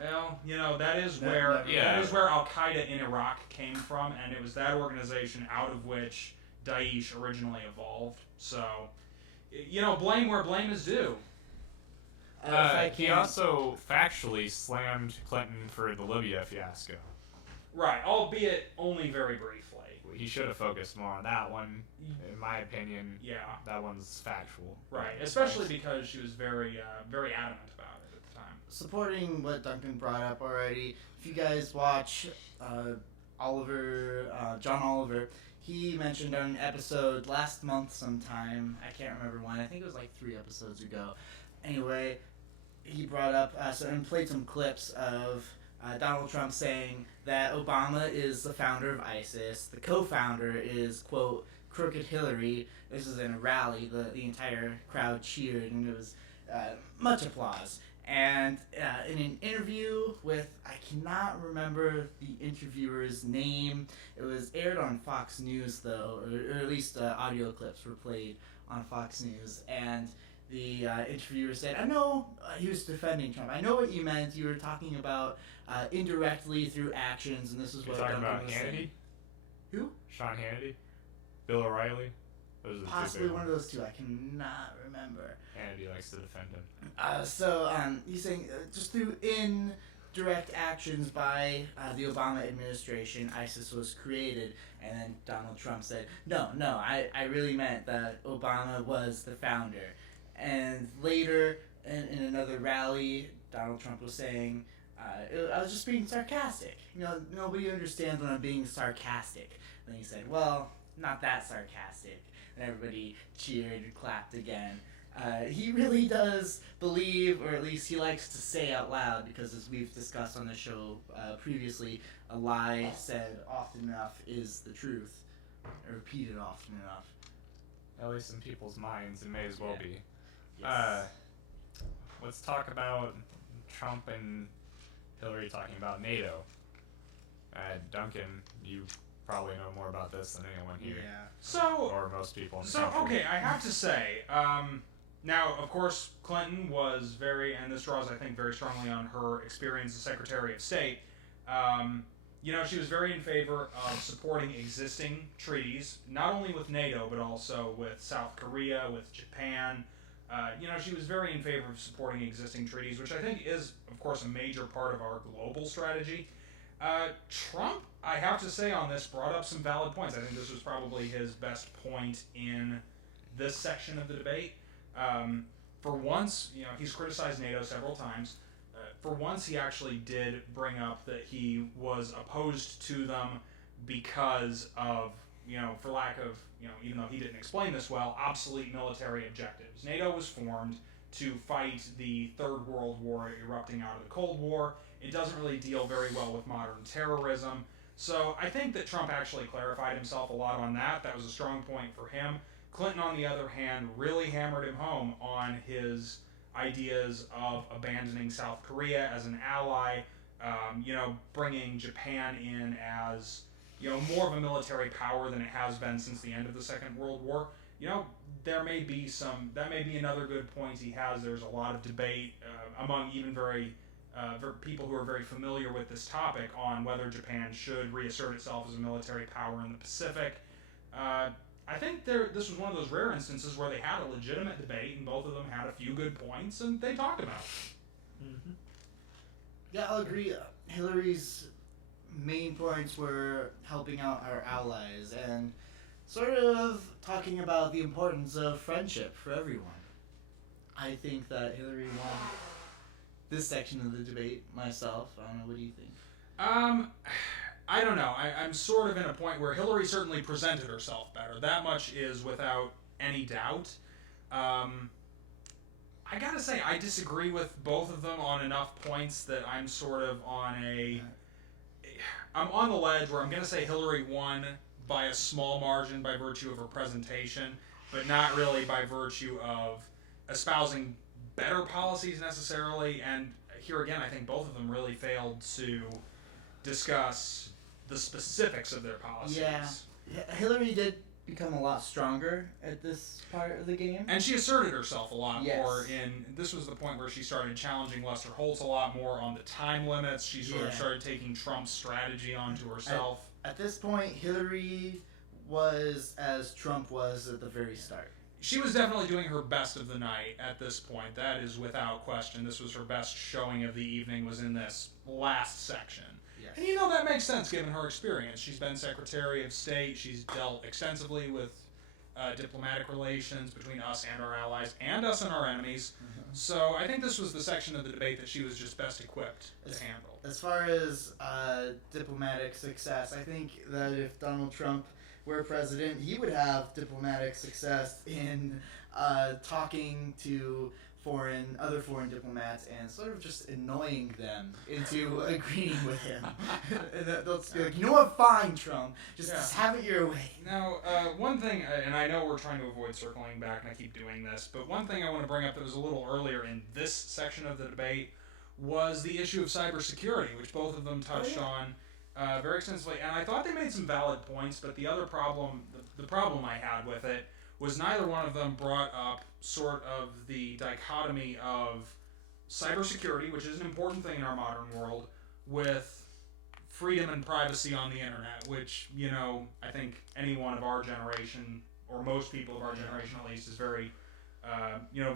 Well, that is where Al-Qaeda in Iraq came from, and it was that organization out of which Daesh originally evolved. So, blame where blame is due. He also factually slammed Clinton for the Libya fiasco. Right, albeit only very briefly. He should have focused more on that one, in my opinion. Yeah. That one's factual. Right, especially because she was very, very adamant about it at the time. Supporting what Duncan brought up already, if you guys watch John Oliver, he mentioned on an episode last month sometime, I can't remember when, I think it was like 3 episodes ago. Anyway, he brought up and played some clips of Donald Trump saying that Obama is the founder of ISIS. The co-founder is, quote, Crooked Hillary. This is in a rally. The entire crowd cheered, and it was much applause. And in an interview with, I cannot remember the interviewer's name. It was aired on Fox News, though, or at least audio clips were played on Fox News. And the interviewer said, I know, he was defending Trump, I know what you meant. You were talking about indirectly through actions, and this is what Duncan Duncan was was Hannity? saying. Who? Sean Hannity? Bill O'Reilly? Those are the Possibly two one of those two. I cannot remember. Hannity likes to defend him. So he's saying just through indirect actions by the Obama administration, ISIS was created. And then Donald Trump said, no, I really meant that Obama was the founder. And later, in another rally, Donald Trump was saying, I was just being sarcastic. Nobody understands when I'm being sarcastic. And he said, well, not that sarcastic. And everybody cheered and clapped again. He really does believe, or at least he likes to say out loud, because as we've discussed on the show previously, a lie said often enough is the truth, or repeated often enough. At least in people's minds, it may as well be. Yes. Let's talk about Trump and Hillary talking about NATO. Duncan, you probably know more about this than anyone here, So, or most people in the country. okay, I have to say, now, of course, Clinton was and this draws, I think, very strongly on her experience as Secretary of State. She was very in favor of supporting existing treaties, not only with NATO, but also with South Korea, with Japan. She was very in favor of supporting existing treaties, which I think is, of course, a major part of our global strategy. Trump, I have to say on this, brought up some valid points. I think this was probably his best point in this section of the debate. For once, he's criticized NATO several times. For once, he actually did bring up that he was opposed to them because of, for lack of, even though he didn't explain this well, obsolete military objectives. NATO was formed to fight the Third World War erupting out of the Cold War. It doesn't really deal very well with modern terrorism. So I think that Trump actually clarified himself a lot on that. That was a strong point for him. Clinton, on the other hand, really hammered him home on his ideas of abandoning South Korea as an ally, bringing Japan in as, more of a military power than it has been since the end of the Second World War. That may be another good point he has. There's a lot of debate among even people who are very familiar with this topic on whether Japan should reassert itself as a military power in the Pacific. I think this was one of those rare instances where they had a legitimate debate and both of them had a few good points and they talked about it. Mm-hmm. Yeah, I'll agree. Hillary's main points were helping out our allies and sort of talking about the importance of friendship for everyone. I think that Hillary won this section of the debate myself. I don't know, what do you think? I don't know. I'm sort of in a point where Hillary certainly presented herself better. That much is without any doubt. I gotta say, I disagree with both of them on enough points that I'm sort of I'm on the ledge where I'm gonna say Hillary won by a small margin by virtue of her presentation, but not really by virtue of espousing better policies necessarily. And here again, I think both of them really failed to discuss the specifics of their policies. Yeah, Hillary did become a lot stronger at this part of the game. And she asserted herself a lot more this was the point where she started challenging Lester Holt a lot more on the time limits. She sort of started taking Trump's strategy onto herself. At this point, Hillary was as Trump was at the very start. She was definitely doing her best of the night at this point. That is without question. This was her best showing of the evening, was in this last section. Yes. And that makes sense given her experience. She's been Secretary of State. She's dealt extensively with diplomatic relations between us and our allies and us and our enemies. Mm-hmm. So I think this was the section of the debate that she was just best equipped to handle. As far as diplomatic success, I think that if Donald Trump were president, he would have diplomatic success in talking to other foreign diplomats and sort of just annoying them into agreeing with him. And they'll be like, you know what, fine, Trump, just have it your way. Now, one thing, and I know we're trying to avoid circling back, and I keep doing this, but one thing I want to bring up that was a little earlier in this section of the debate was the issue of cybersecurity, which both of them touched on very extensively. And I thought they made some valid points, but the other problem, the problem I had with it, was neither one of them brought up sort of the dichotomy of cybersecurity, which is an important thing in our modern world, with freedom and privacy on the internet, which, I think anyone of our generation, or most people of our generation at least, is very,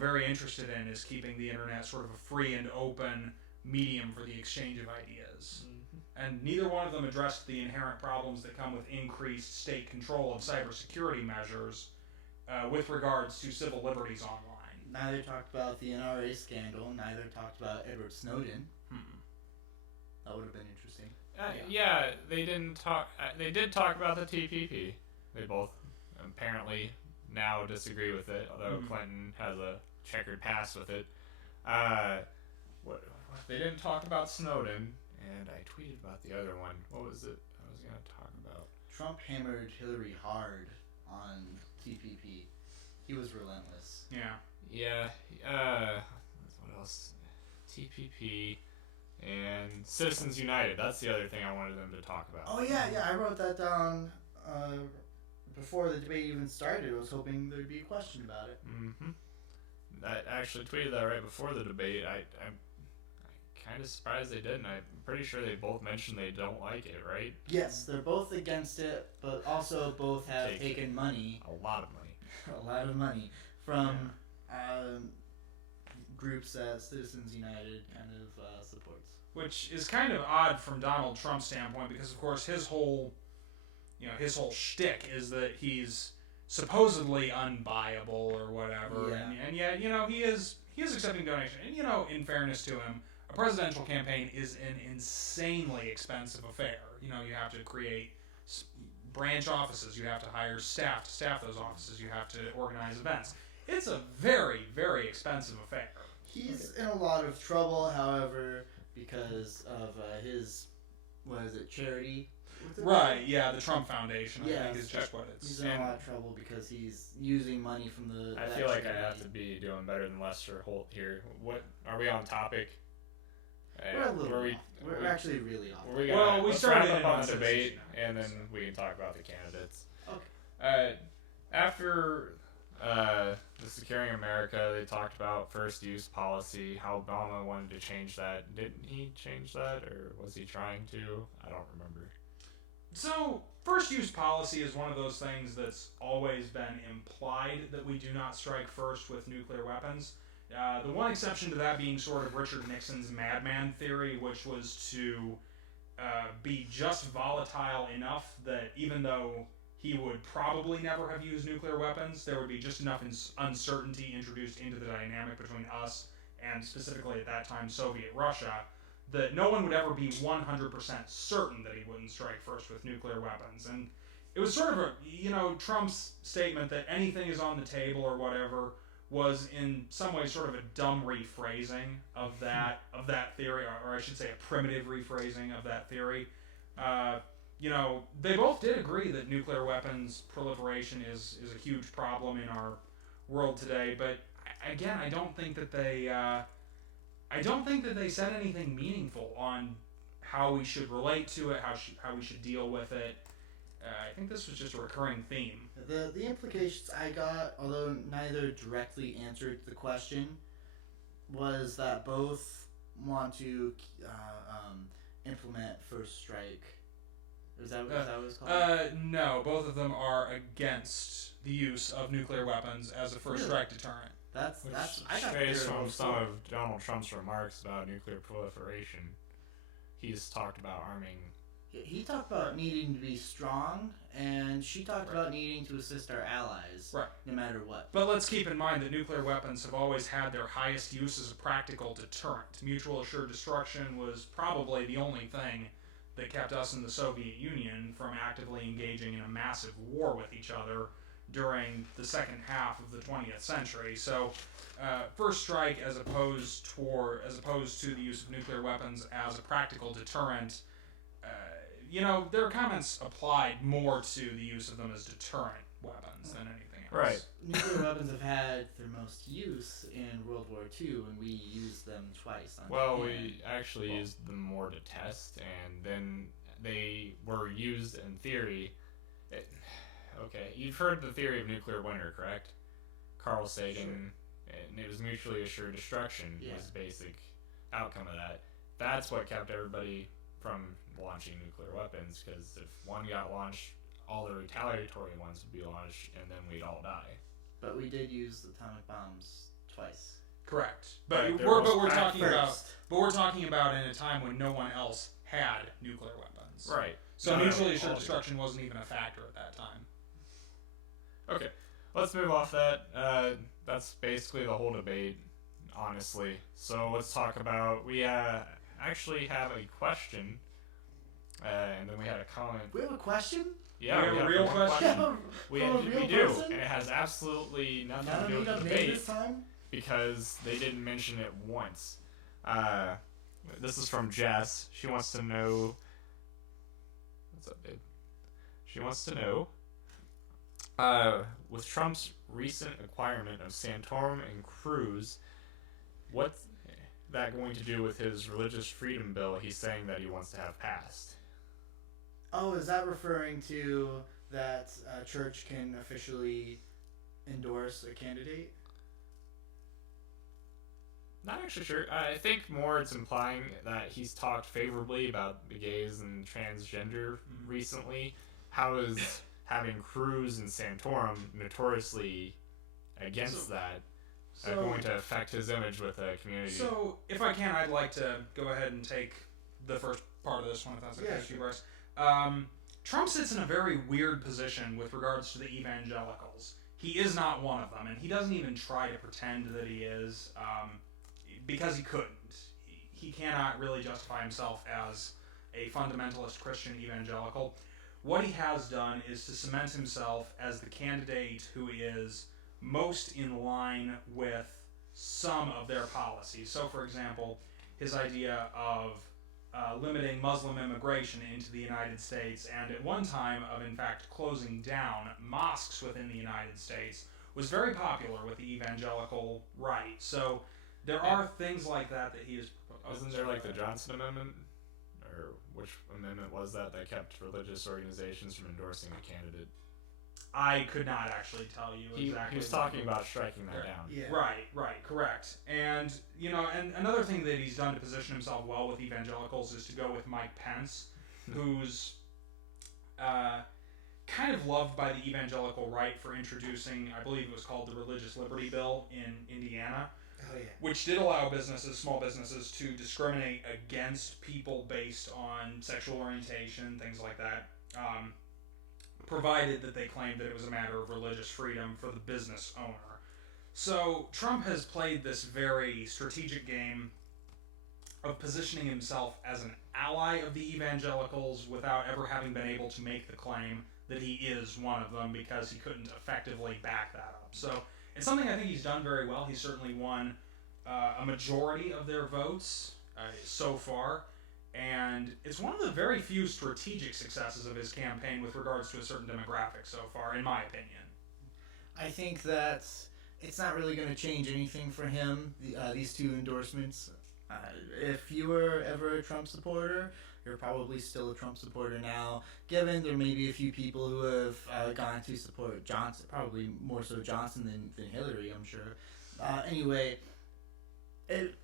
very interested in, is keeping the internet sort of a free and open medium for the exchange of ideas. Mm-hmm. And neither one of them addressed the inherent problems that come with increased state control of cybersecurity measures with regards to civil liberties online. Neither talked about the NRA scandal. Neither talked about Edward Snowden. That would have been interesting. They didn't talk. They did talk about the TPP. They both apparently now disagree with it, although Clinton has a checkered past with it. They didn't talk about Snowden, and I tweeted about the other one. What was it I was going to talk about? Trump hammered Hillary hard on TPP. He was relentless. Yeah. Yeah. What else? TPP. and Citizens United. That's the other thing I wanted them to talk about. Oh yeah, I wrote that down before the debate even started. I was hoping there'd be a question about it. Mm-hmm. I actually tweeted that right before the debate. I'm kind of surprised they didn't. I'm pretty sure they both mentioned they don't like it, right? Yes, they're both against it, but also both have taken money. A lot of money. A lot of money from groups that Citizens United kind of supports. Which is kind of odd from Donald Trump's standpoint because, of course, his whole shtick is that he's supposedly unbuyable or whatever, Yeah. and yet he is accepting donation. And in fairness to him, a presidential campaign is an insanely expensive affair. You have to create branch offices, you have to hire staff to staff those offices, you have to organize events. It's a very, very expensive affair. He's in a lot of trouble, however, because of his, charity? Right, yeah, the Trump Foundation, I think, is Yes. just what it's... He's in a lot of trouble because he's using money from the... I feel like I have to be doing better than Lester Holt here. What are we on topic? We're a little off. We're actually really off. We Well, started wrap in up on on the debate, Citizens and United, then we can talk about the candidates. Okay. After the Securing America, they talked about first use policy, how Obama wanted to change that. Didn't he change that, or was he trying to? I don't remember. So, first use policy is one of those things that's always been implied that we do not strike first with nuclear weapons. The one exception to that being sort of Richard Nixon's madman theory, which was to be just volatile enough that even though he would probably never have used nuclear weapons, there would be just enough uncertainty introduced into the dynamic between us and specifically at that time Soviet Russia that no one would ever be 100% certain that he wouldn't strike first with nuclear weapons. And it was sort of a, Trump's statement that anything is on the table or whatever was in some way sort of a dumb rephrasing of that theory, or I should say a primitive rephrasing of that theory. They both did agree that nuclear weapons proliferation is a huge problem in our world today, but again, I don't think that they said anything meaningful on how we should relate to it, how we should deal with it. I think this was just a recurring theme. The implications I got, although neither directly answered the question, was that both want to implement first strike. Is that what it was called? No, both of them are against the use of nuclear weapons as a first strike deterrent. That's I got Based there from before. some of Donald Trump's remarks about nuclear proliferation, he's talked about arming. He talked about needing to be strong, and she talked about needing to assist our allies, no matter what. But let's keep in mind that nuclear weapons have always had their highest use as a practical deterrent. Mutual assured destruction was probably the only thing that kept us in the Soviet Union from actively engaging in a massive war with each other during the second half of the 20th century. So, first strike as opposed to the use of nuclear weapons as a practical deterrent, their comments applied more to the use of them as deterrent weapons than anything else. Right. Nuclear weapons have had their most use in World War II, and we used them twice on Well, Japan. we actually used them more to test, and then they were used in theory. Okay, you've heard the theory of nuclear winter, correct? Carl Sagan, and it was mutually assured destruction was the basic outcome of that. That's what kept everybody from launching nuclear weapons, because if one got launched, all the retaliatory ones would be launched, and then we'd all die. But we did use atomic bombs twice. Correct. But Right, we're at talking about first. in a time when no one else had nuclear weapons. Right. So No, mutually all assured did. destruction wasn't even a factor at that time. Okay, let's move off that. That's basically the whole debate, honestly. So let's talk about. We actually have a question, and then we had a comment. We have a question? Yeah, We have a real one question? We From a real we do, person? and it has absolutely nothing None to of do you with the got made debate this time? because they didn't mention it once. This is from Jess. She wants to know. What's up, babe? She wants to know. With Trump's recent acquirement of Santorum and Cruise, that going to do with his religious freedom bill he's saying that he wants to have passed? Oh, is that referring to that a church can officially endorse a candidate? Not actually sure. I think more it's implying that he's talked favorably about the gays and transgender recently. How is having Cruz and Santorum notoriously against that going to affect his image with the community? So, if I can, I'd like to go ahead and take the first part of this one, if that's okay with you, Bryce. Trump sits in a very weird position with regards to the evangelicals. He is not one of them, and he doesn't even try to pretend that he is, because he couldn't. He cannot really justify himself as a fundamentalist Christian evangelical. What he has done is to cement himself as the candidate who is most in line with some of their policies. So, for example, his idea of limiting Muslim immigration into the United States, and at one time of, in fact, closing down mosques within the United States, was very popular with the evangelical right. So there are things like that he is proposing. Isn't there like the Johnson Amendment? Or which amendment was that kept religious organizations from endorsing a candidate? I could not actually tell you exactly. He was talking about striking that down. Yeah. Right, correct. And, and another thing that he's done to position himself well with evangelicals is to go with Mike Pence, who's kind of loved by the evangelical right for introducing, I believe it was called the Religious Liberty Bill in Indiana, which did allow small businesses, to discriminate against people based on sexual orientation, things like that. Provided that they claimed that it was a matter of religious freedom for the business owner. So Trump has played this very strategic game of positioning himself as an ally of the evangelicals without ever having been able to make the claim that he is one of them, because he couldn't effectively back that up. So it's something I think he's done very well. He's certainly won a majority of their votes so far. And it's one of the very few strategic successes of his campaign with regards to a certain demographic so far, in my opinion. I think that it's not really going to change anything for him, these two endorsements. If you were ever a Trump supporter, you're probably still a Trump supporter now, given there may be a few people who have gone to support Johnson, probably more so Johnson than Hillary, I'm sure. Anyway,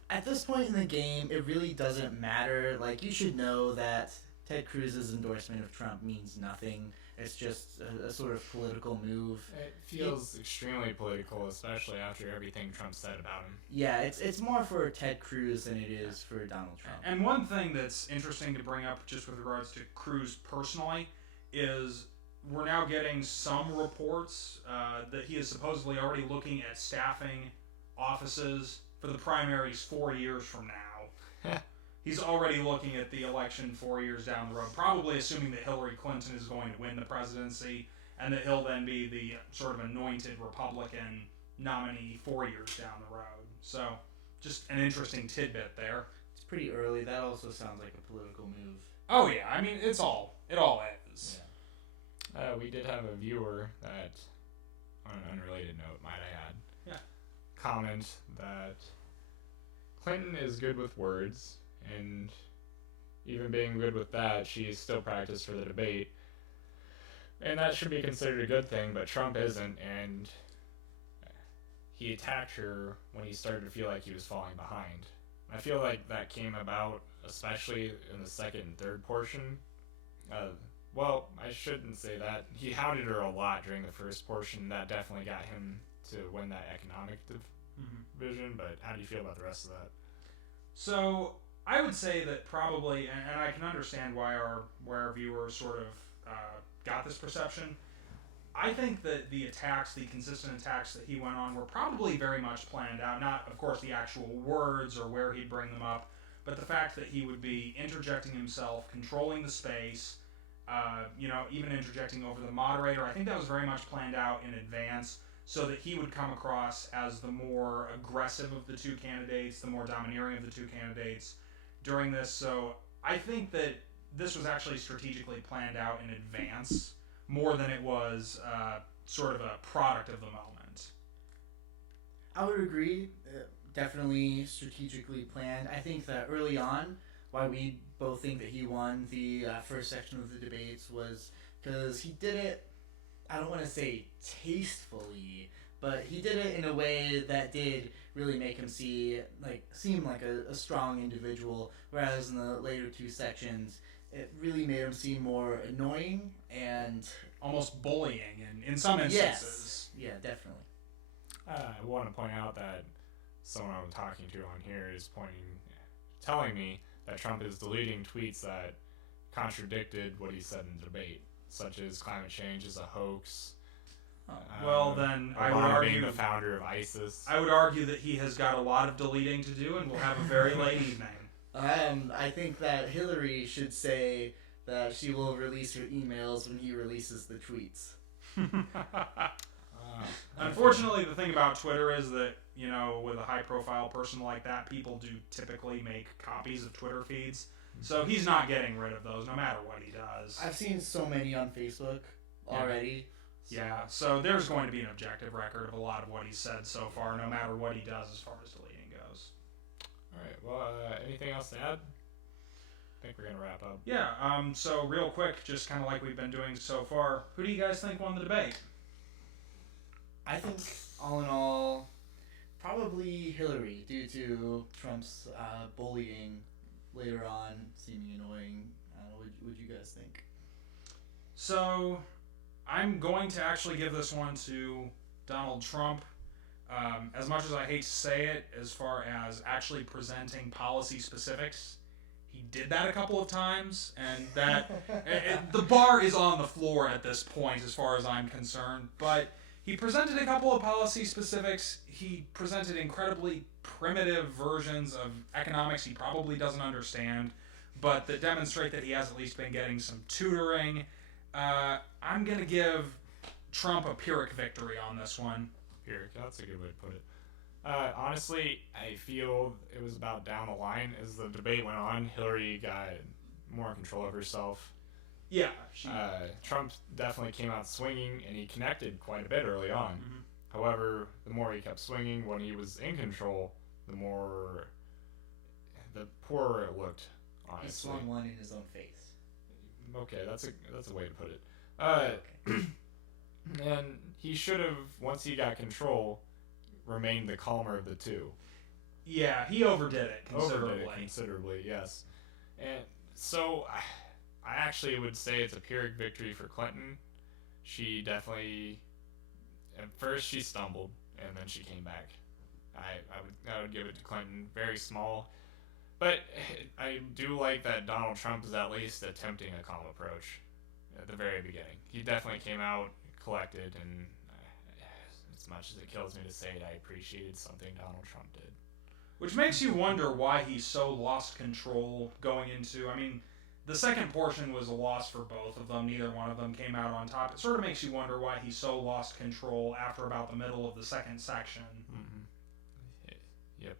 at this point in the game, it really doesn't matter. Like, you should know that Ted Cruz's endorsement of Trump means nothing. It's just a sort of political move. It feels extremely political, especially after everything Trump said about him. Yeah, it's more for Ted Cruz than it is for Donald Trump. And one thing that's interesting to bring up just with regards to Cruz personally is we're now getting some reports that he is supposedly already looking at staffing offices for the primaries 4 years from now. He's already looking at the election 4 years down the road, probably assuming that Hillary Clinton is going to win the presidency and that he'll then be the sort of anointed Republican nominee 4 years down the road. So, just an interesting tidbit there. It's pretty early. That also sounds like a political move. Oh yeah, I mean, it all is. Yeah. We did have a viewer that, on an unrelated note, might I add, comment that Clinton is good with words, and even being good with that, she still practiced for the debate, and that should be considered a good thing, but Trump isn't, and he attacked her when he started to feel like he was falling behind. I feel like that came about especially in the second and third portion. Well, I shouldn't say that. He hounded her a lot during the first portion. That definitely got him to win that economic division, but how do you feel about the rest of that? So I would say that probably, and I can understand why our viewers sort of got this perception. I think that the consistent attacks that he went on were probably very much planned out. Not, of course, the actual words or where he'd bring them up, but the fact that he would be interjecting himself, controlling the space, even interjecting over the moderator. I think that was very much planned out in advance, so that he would come across as the more aggressive of the two candidates, the more domineering of the two candidates during this. So I think that this was actually strategically planned out in advance, more than it was sort of a product of the moment. I would agree. definitely strategically planned. I think that early on, why we both think that he won the first section of the debates was because he did it, I don't want to say tastefully, but he did it in a way that did really make him seem like a strong individual. Whereas in the later two sections, it really made him seem more annoying and almost bullying in some instances. yes, yeah, definitely. I want to point out that someone I'm talking to on here is telling me that Trump is deleting tweets that contradicted what he said in the debate, such as climate change is a hoax. Well, then I would Obama argue being the founder of ISIS. I would argue that he has got a lot of deleting to do and will have a very late evening. I think that Hillary should say that she will release her emails when he releases the tweets. Unfortunately, the thing about Twitter is that, with a high-profile person like that, people do typically make copies of Twitter feeds. So he's not getting rid of those, no matter what he does. I've seen so many on Facebook already. Yeah, so there's going to be an objective record of a lot of what he's said so far, no matter what he does as far as deleting goes. All right. Well, anything else to add? I think we're gonna wrap up. Yeah. So real quick, just kind of like we've been doing so far, who do you guys think won the debate? I think, all in all, probably Hillary, due to Trump's bullying later on, seeming annoying. What would you guys think? So, I'm going to actually give this one to Donald Trump. As much as I hate to say it, as far as actually presenting policy specifics, he did that a couple of times, and the bar is on the floor at this point as far as I'm concerned, but he presented a couple of policy specifics. He presented incredibly primitive versions of economics he probably doesn't understand, but that demonstrate that he has at least been getting some tutoring. I'm going to give Trump a Pyrrhic victory on this one. Pyrrhic, that's a good way to put it. Honestly, I feel it was about down the line. As the debate went on, Hillary got more control of herself. Yeah. Trump definitely came out swinging, and he connected quite a bit early on. Mm-hmm. However, the more he kept swinging, when he was in control, the poorer it looked, honestly. He swung one in his own face. Okay, that's a way to put it. Okay. And he should have, once he got control, remained the calmer of the two. Yeah, he overdid it considerably. Overdid it considerably, yes. And so, I actually would say it's a Pyrrhic victory for Clinton. She definitely, at first she stumbled, and then she came back. I would give it to Clinton. Very small. But I do like that Donald Trump is at least attempting a calm approach at the very beginning. He definitely came out collected, and as much as it kills me to say it, I appreciated something Donald Trump did. Which makes you wonder why he so lost control going into, the second portion was a loss for both of them. Neither one of them came out on top. It sort of makes you wonder why he so lost control after about the middle of the second section. Mm-hmm. Yep.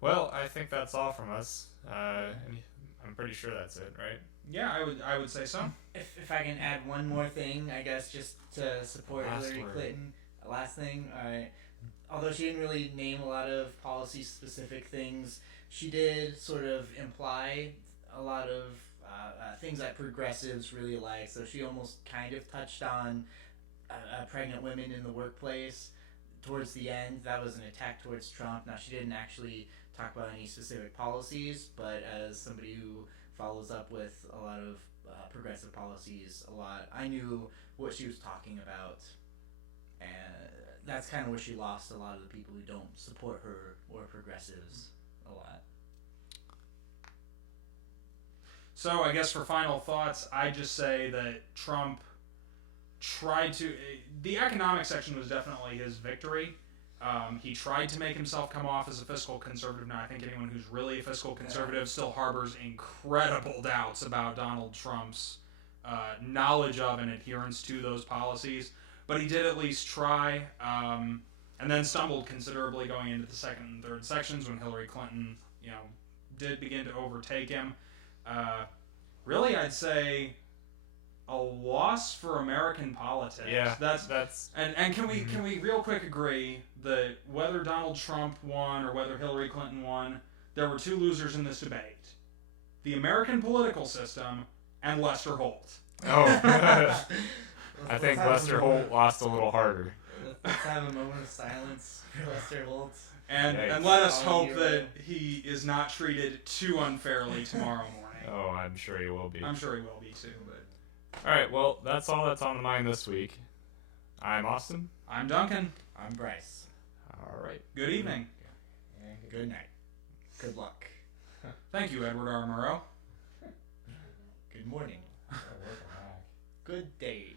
Well, I think that's all from us. I'm pretty sure that's it, right? Yeah, I would say so. If I can add one more thing, I guess, just to support Hillary Clinton. Last thing, alright. Although she didn't really name a lot of policy-specific things, she did sort of imply a lot of things that progressives really like. So she almost kind of touched on pregnant women in the workplace towards the end. That was an attack towards Trump. Now, she didn't actually talk about any specific policies, but as somebody who follows up with a lot of progressive policies a lot, I knew what she was talking about, and that's kind of where she lost a lot of the people who don't support her or progressives a lot. So I guess for final thoughts, I just say that Trump tried to... The economic section was definitely his victory. He tried to make himself come off as a fiscal conservative. Now, I think anyone who's really a fiscal conservative still harbors incredible doubts about Donald Trump's knowledge of and adherence to those policies. But he did at least try, and then stumbled considerably going into the second and third sections when Hillary Clinton, did begin to overtake him. Really, I'd say a loss for American politics. Yeah, that's and can we real quick agree that whether Donald Trump won or whether Hillary Clinton won, there were two losers in this debate: the American political system and Lester Holt. Oh, I think Lester Holt lost a little harder. Let's have a moment of silence for Lester Holt. And let us hope that he is not treated too unfairly tomorrow morning. Oh, I'm sure he will be. I'm sure he will be too. But all right, well, that's all that's on the mind this week. I'm Austin. I'm Duncan. I'm Bryce. All right. Good evening. And good night. Good luck. Thank you, Edward R. Murrow. Good morning. Good day.